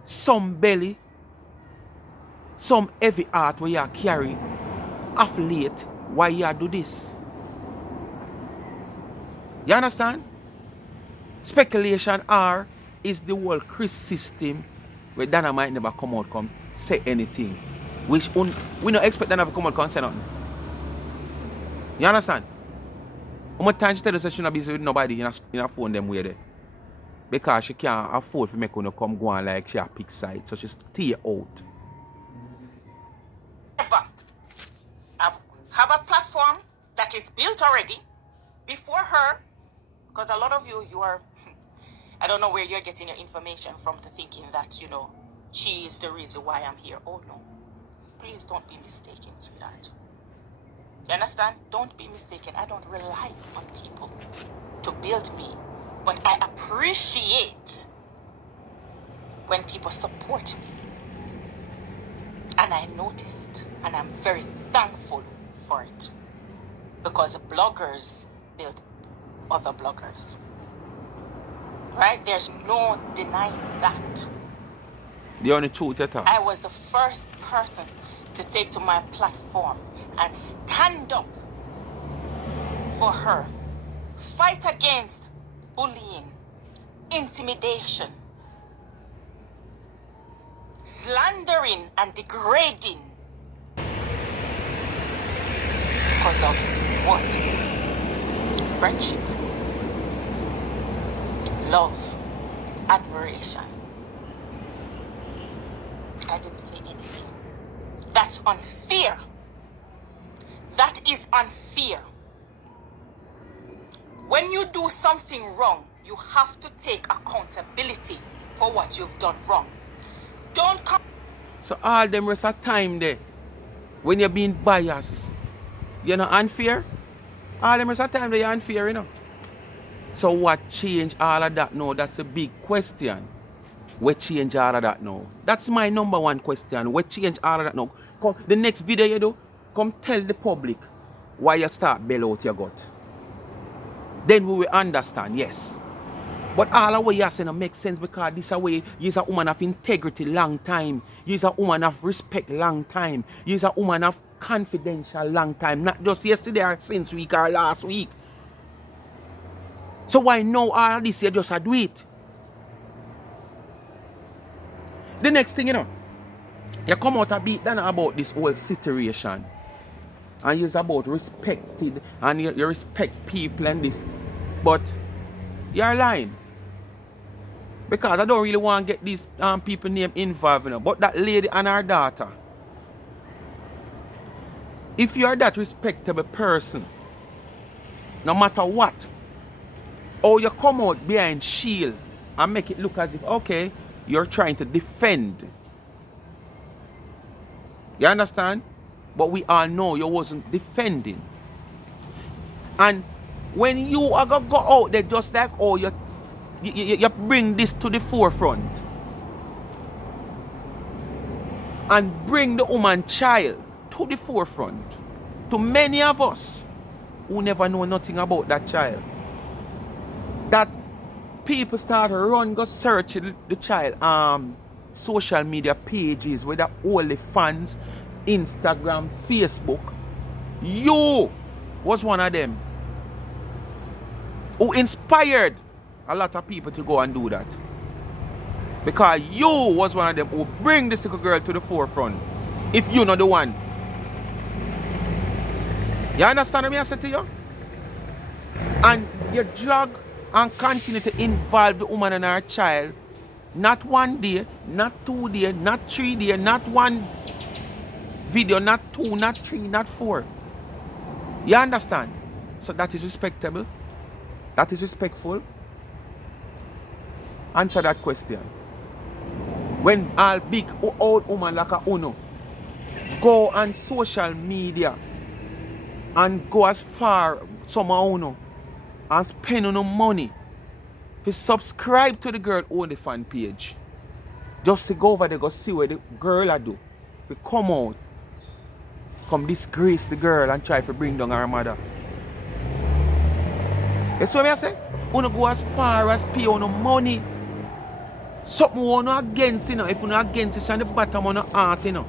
some belly, some heavy heart where you carry off late why you do this. You understand? Speculation or is the whole Chris system where Dana might never come out come say anything. We don't expect Dana to come out and say nothing. You understand? How much time she tell us that she not busy with nobody in a phone them way there? Because she can't afford to make her come go on like she a pick side. So she stay out. Ever have a platform that is built already before her, because a lot of you are, I don't know where you're getting your information from to thinking that, you know, she is the reason why I'm here. Oh no, please don't be mistaken, sweetheart. You understand? Don't be mistaken. I don't rely on people to build me, but I appreciate when people support me. And I notice it, and I'm very thankful for it, because bloggers build other bloggers. Right? There's no denying that. The only truth at all. I was the first person to take to my platform and stand up for her. Fight against bullying, intimidation, slandering and degrading. Because of what? Friendship, love, admiration. I didn't say anything. That's unfair. That is unfair. When you do something wrong, you have to take accountability for what you've done wrong. Don't come. So all them rest of time there, when you're being biased, you're not unfair? All them rest of time there, you're unfair, you know? So what change all of that now? That's a big question. What change all of that now? That's my number one question. What change all of that now? Come, the next video you do, come tell the public why you start bail out your gut. Then we will understand, yes. But all of what you're saying makes sense, because this way you're a woman of integrity long time. You're a woman of respect long time. You're a woman of confidential long time. Not just yesterday or since week or last week. So why now all of this you just do it? The next thing, you know, you come out a bit then about this whole situation. And you're about respected and you respect people and this. But you're lying. Because I don't really want to get these people name involved, you know. But that lady and her daughter, if you're that respectable person, no matter what, or you come out behind shield and make it look as if, okay, you're trying to defend. You understand? But we all know you wasn't defending. And when you are going to go out there just like, oh, you bring this to the forefront and bring the woman child to the forefront, to many of us who never know nothing about that child, that people start to run, go search the child social media pages, whether OnlyFans, Instagram, Facebook. You was one of them who inspired a lot of people to go and do that. Because you was one of them who bring this little girl to the forefront. If you're not the one. You understand what I say to you? And you drag and continue to involve the woman and her child. Not 1 day, not 2 days, not 3 days, not 1 video, not 2, not 3, not 4. You understand? So that is respectable. That is respectful. Answer that question. When all big old woman like a Uno go on social media and go as far some of Uno and spend no money to subscribe to the girl OnlyFans page, just to go over there, go see what the girl I do, to come out, come disgrace the girl and try to bring down her mother. You see what I say? Uno go as far as pay on no money. Something you know against, you know. If you know against, it's on the bottom of the heart, you know.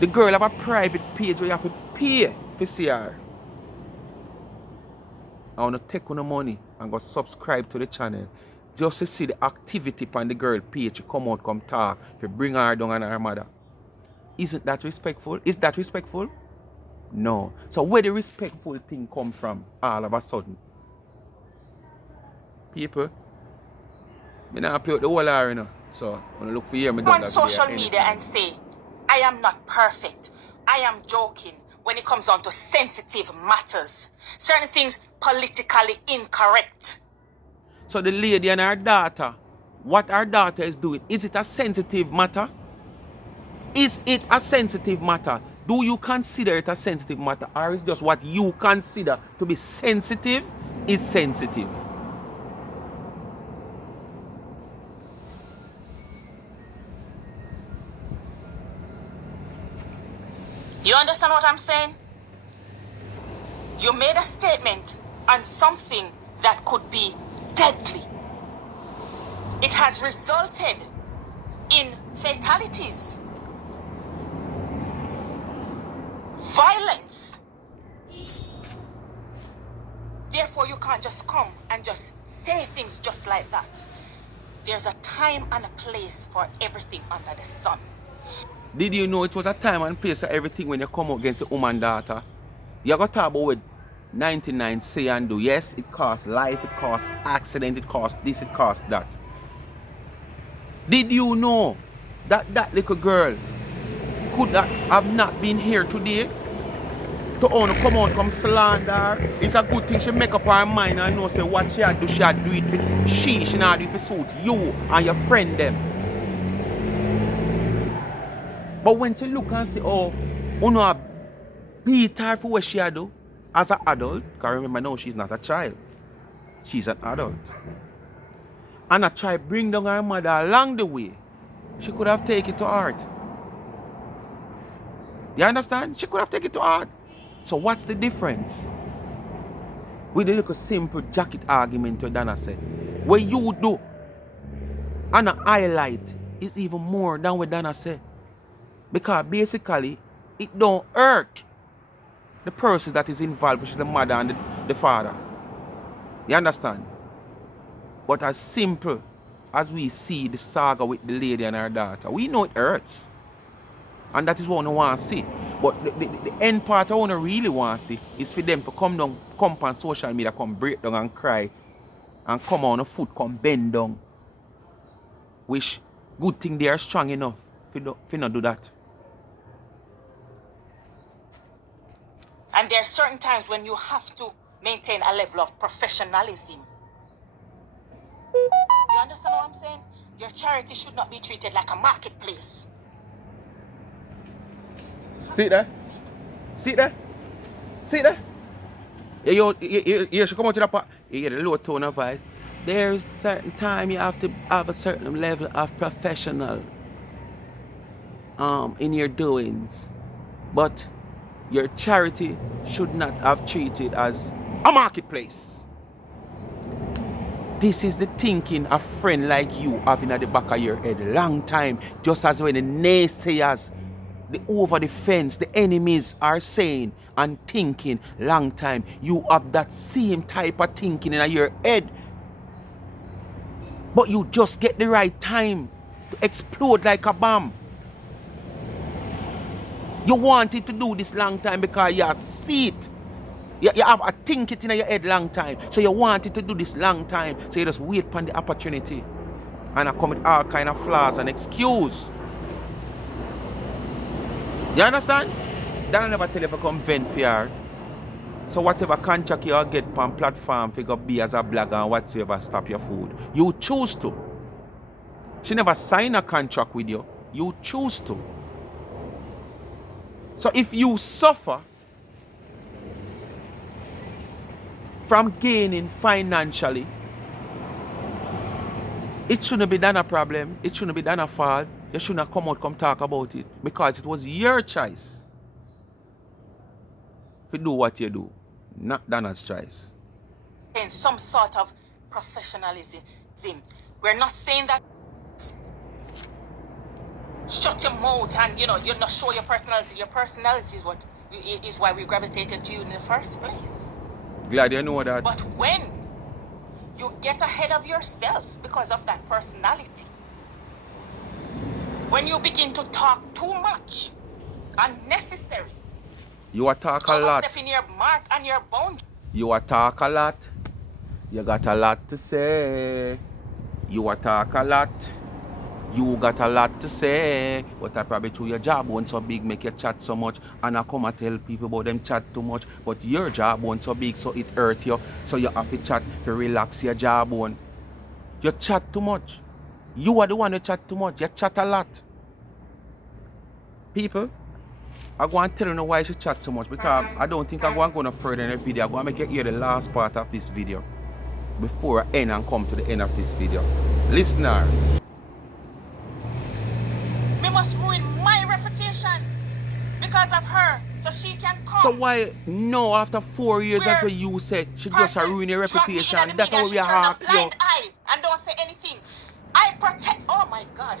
The girl have a private page where you have to pay to see her. I want to take on the money and go subscribe to the channel. Just to see the activity on the girl page. She come out, come talk. If you bring her down and her mother. Isn't that respectful? Is that respectful? No. So where the respectful thing come from all of a sudden? People, I not play with the whole hour, you know. So when I look for you, I On social media and say, I am not perfect. I am joking when it comes down to sensitive matters. Certain things politically incorrect. So the lady and her daughter, what her daughter is doing, is it a sensitive matter? Is it a sensitive matter? Do you consider it a sensitive matter? Or is just what you consider to be sensitive is sensitive? You understand what I'm saying? You made a statement on something that could be deadly. It has resulted in fatalities, violence. Therefore, you can't just come and just say things just like that. There's a time and a place for everything under the sun. Did you know it was a time and place for everything when you come up against a woman daughter? You got to talk about what 99 say and do. Yes, it costs life, it costs accident, it costs this, it costs that. Did you know that that little girl could have not been here today? To only come out, come slander. It's a good thing she make up her mind and know say what she had do it for she not do it for suit you and your friend them. But when she look and say, oh, you know, beat her for what she had do as an adult, because remember now she's not a child. She's an adult. And I try bring down her mother along the way. She could have taken it to heart. You understand? She could have taken it to heart. So what's the difference? With the little simple jacket argument to Dana said. What you do and a highlight is even more than what Dana said. Because basically, it don't hurt the person that is involved, which is the mother and the father. You understand? But as simple as we see the saga with the lady and her daughter, we know it hurts. And that is what we want to see. But the end part I want to really want to see is for them to come down, come on social media, come break down and cry, and come on the foot, come bend down. Which good thing they are strong enough for not do that. And there are certain times when you have to maintain a level of professionalism. You understand what I'm saying? Your charity should not be treated like a marketplace. See that? See that? See that? You should come out to the part. You get a low tone of voice. There's certain time you have to have a certain level of professional in your doings. But your charity should not have treated as a marketplace. This is the thinking a friend like you having at the back of your head long time. Just as when the naysayers, the over the fence, the enemies are saying and thinking long time. You have that same type of thinking in your head. But you just get the right time to explode like a bomb. You wanted to do this long time because you see it. You have a think it in your head long time. So you wanted to do this long time. So you just wait for the opportunity. And I come with all kind of flaws and excuse. You understand? That I never tell you if I come vent for her. So whatever contract you get on platform, figure be as a blogger and whatsoever stop your food. You choose to. She never sign a contract with you. You choose to. So if you suffer from gaining financially, it shouldn't be done a problem. It shouldn't be done a fault. You shouldn't come out, come talk about it. Because it was your choice to do what you do, not Dana's choice. In some sort of professionalism. We're not saying that shut your mouth and you not show your personality. Your personality is what is why we gravitated to you in the first place. Glad you know that. But when you get ahead of yourself because of that personality, when you begin to talk too much, unnecessary, You attack a lot. overstepping your mark and your boundary. You attack a lot. You got a lot to say. You attack a lot. You got a lot to say. But I probably through your job won't so big, make you chat so much. And I come and tell people about them chat too much. But your job won't so big, so it hurt you. So you have to chat to relax your job one. You chat too much. You are the one who chat too much. You chat a lot. People, I go and tell you why you should chat so much, because I don't think I go and go no further in the video. I go and make you hear the last part of this video before I end and come to the end of this video. Listener, We must ruin my reputation because of her, so she can come. so why no after 4 years that's what you said she just a ruin your reputation? That's how we ask you. Blind eye and don't say anything. I protect. Oh my God.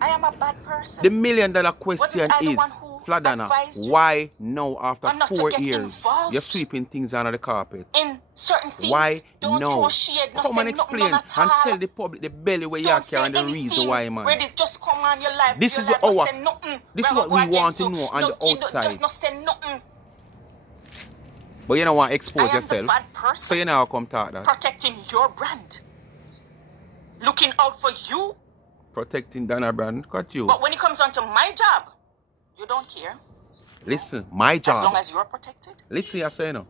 I am a bad person. The $1 million question I the is, one who Fladonna, advised you why now after not to 4 get years involved you're sweeping things under the carpet? in certain things. Why Don't no? throw shade, no Come say and nothing, explain none and at all. tell the public the belly where you Don't carry and the say reason anything why, man. where they just come on your life. This your is life, our- don't say nothing. this is We're what we gonna go want to against know you. on the You don't- outside. Just not say nothing. But you don't want to I expose am the yourself. bad person. So you know how come talk that. Protecting your brand. Looking out for you. Protecting Donna brand, cut you. But when it comes on to my job, you don't care. Listen, my As long job. as you are protected. Listen, you say no.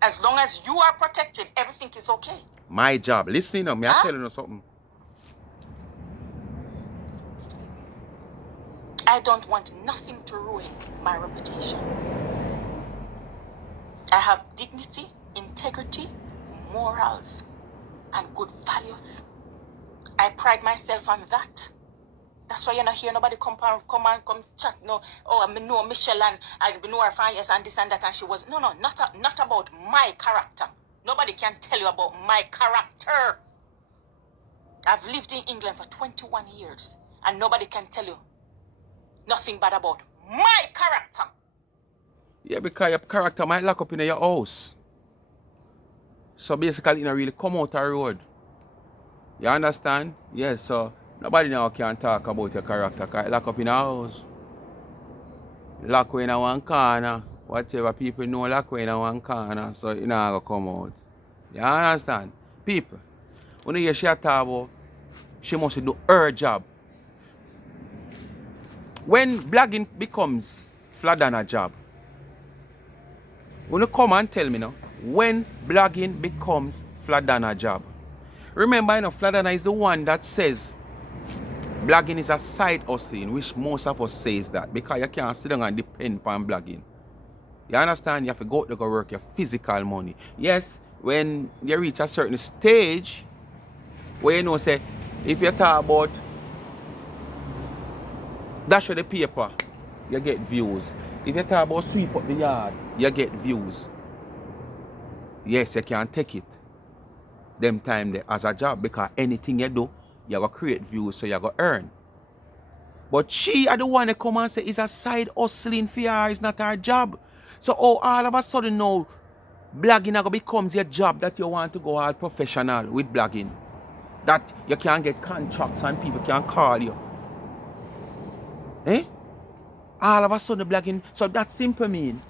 As long as you are protected, everything is okay. My job. Listen, me I Huh? telling you something. I don't want nothing to ruin my reputation. I have dignity, integrity, morals, and good values. I pride myself on that. That's why you're not hear nobody come chat. No, oh, I know Michelle and I know her fine, yes, and this and that, and she was. No, not about my character. Nobody can tell you about my character. I've lived in England for 21 years, and nobody can tell you nothing bad about my character. Yeah, because your character might lock up in your house. So basically, you don't really come out the road. You understand? Yes, so nobody now can talk about your character because lock up in a house. Lock in one corner. Whatever people know, lock in one corner. So you not going to come out. You understand? People, when you hear she talk about, she must do her job. When blogging becomes Fladonna job, when you come and tell me now, when blogging becomes Fladonna job. Remember, Fladonna is the one that says blogging is a side hustling, which most of us says that because you can't sit down and depend upon blogging. You understand? You have to go out to go work your physical money. Yes, when you reach a certain stage where you know say, if you talk about dash of the paper, you get views. If you talk about sweep up the yard, you get views. Yes, you can take it. Them time there as a job because anything you do, you go create views so you go earn. But she are the one that come and say it's a side hustling for her, it's not her job. So all of a sudden now, blogging becomes your job that you want to go all professional with blogging. That you can get contracts and people can call you. Eh? All of a sudden blogging, so that simple mean.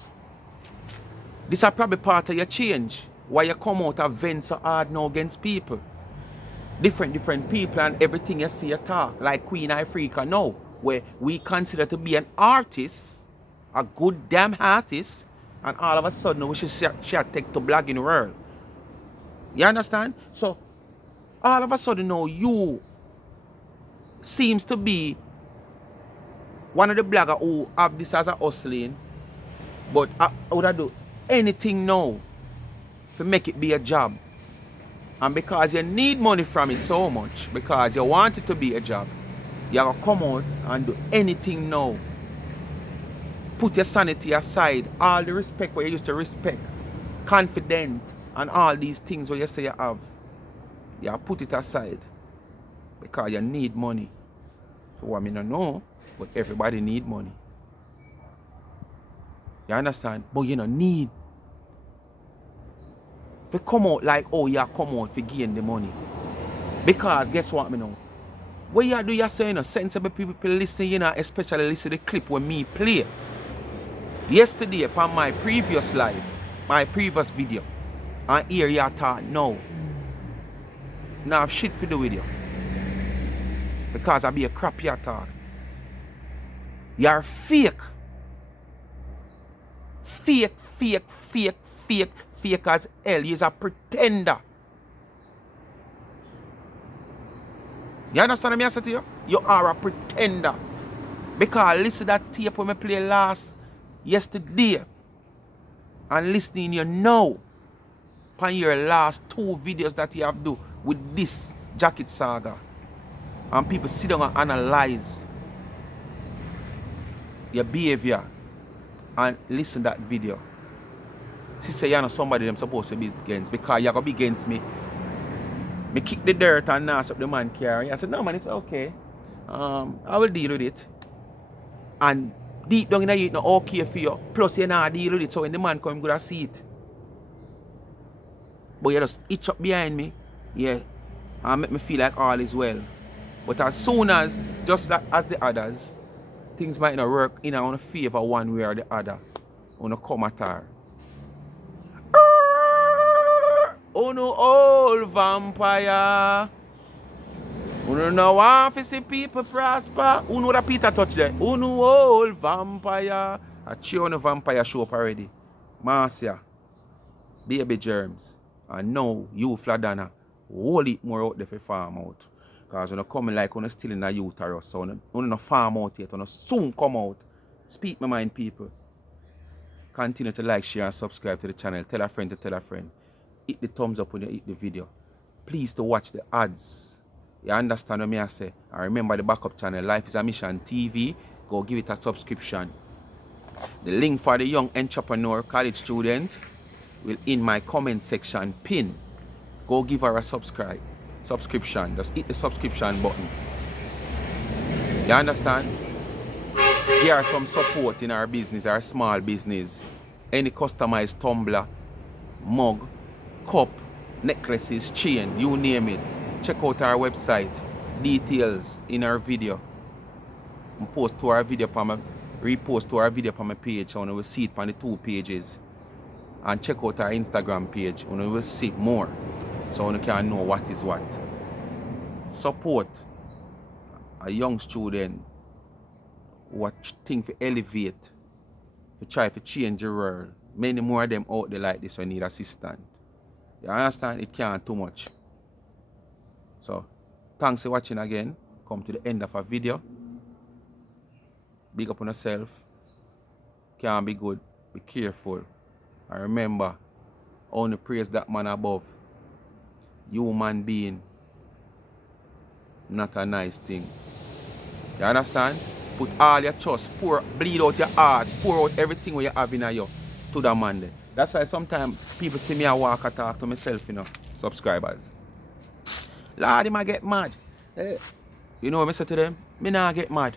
This is probably part of your change. Why you come out of vent so hard now against people. Different people and everything you see you talk. Like Queen Africa now, where we consider to be an artist, a good damn artist, and all of a sudden we should take to blogging world. You understand? So all of a sudden now you seems to be one of the bloggers who have this as a hustling, but I would do anything now to make it be a job. And because you need money from it so much, because you want it to be a job, you have to come out and do anything now. Put your sanity aside, all the respect where you used to respect, confident, and all these things where you say you have. You have to put it aside because you need money. So what I mean, I know, but everybody need money. You understand? But you don't need to come out like, oh, you come out to gain the money. Because guess what, me know? What you do, you say, you know, sensible people listen, you know, especially listen to the clip when me play. Yesterday, upon my previous live, my previous video, and here you talk now. Now I have shit for do with you. Because I be a crap you talk. You're fake. Fake, fake, fake, fake, fake as hell. You're a pretender. You understand what I say to you? You are a pretender. Because listen to that tape when I play yesterday. And listening you now. On your last 2 videos that you have do with this jacket saga. And people sit down and analyze your behavior and listen to that video. Sister, you know somebody them supposed to be against because you're going to be against me. Me kick the dirt and nass up the man car. I said, no man, it's okay. I will deal with it. And deep down in the it's not okay for you. Plus you not deal with it. So when the man come, good to see it. But you just itch up behind me. Yeah. And make me feel like all is well. But as soon as, just like as the others, things might not work in our favor one way or the other. On come at her. Oh no, old vampire. You know want to see people prosper. You know that Peter touch there. You know old vampire. I cheer on the vampire show up already. Marcia. Baby germs. And now you Fladonna. Hold it more out there for farm out. Because when you come like when you still in a uterus. So when you farm out yet. When you soon come out. Speak my mind, people. Continue to like, share and subscribe to the channel. Tell a friend to tell a friend. Hit the thumbs up when you hit the video. Please to watch the ads. You understand what I say? And remember the backup channel, Life is a Mission TV. Go give it a subscription. The link for the young entrepreneur, college student, will in my comment section pin. Go give her a subscription. Just hit the subscription button. You understand? Give her some support in our business, our small business. Any customized tumbler, mug, cup, necklaces, chain, you name it. Check out our website. Details in our video. Repost to our video on my page. And you will see it on the 2 pages. And check out our Instagram page. And you will see more. So you can know what is what. Support a young student who think to elevate, to try to change the world. Many more of them out there like this who need assistance. You understand? It can't too much. So, thanks for watching again. Come to the end of a video. Big up on yourself. Can't be good. Be careful. And remember, only praise that man above. Human being. Not a nice thing. You understand? Put all your trust, bleed out your heart, pour out everything you have in you to the man there. That's why sometimes people see me walk and talk to myself, you know, subscribers. Lord, him I get mad. You know what I say to them? Me not get mad.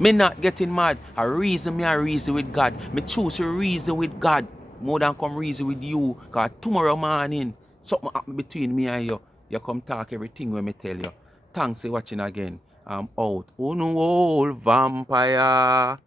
Me not getting mad. I reason with God. Me choose to reason with God more than come reason with you. Because tomorrow morning, something happen between me and you. You come talk everything when me tell you. Thanks for watching again. I'm out. Oh no, old vampire.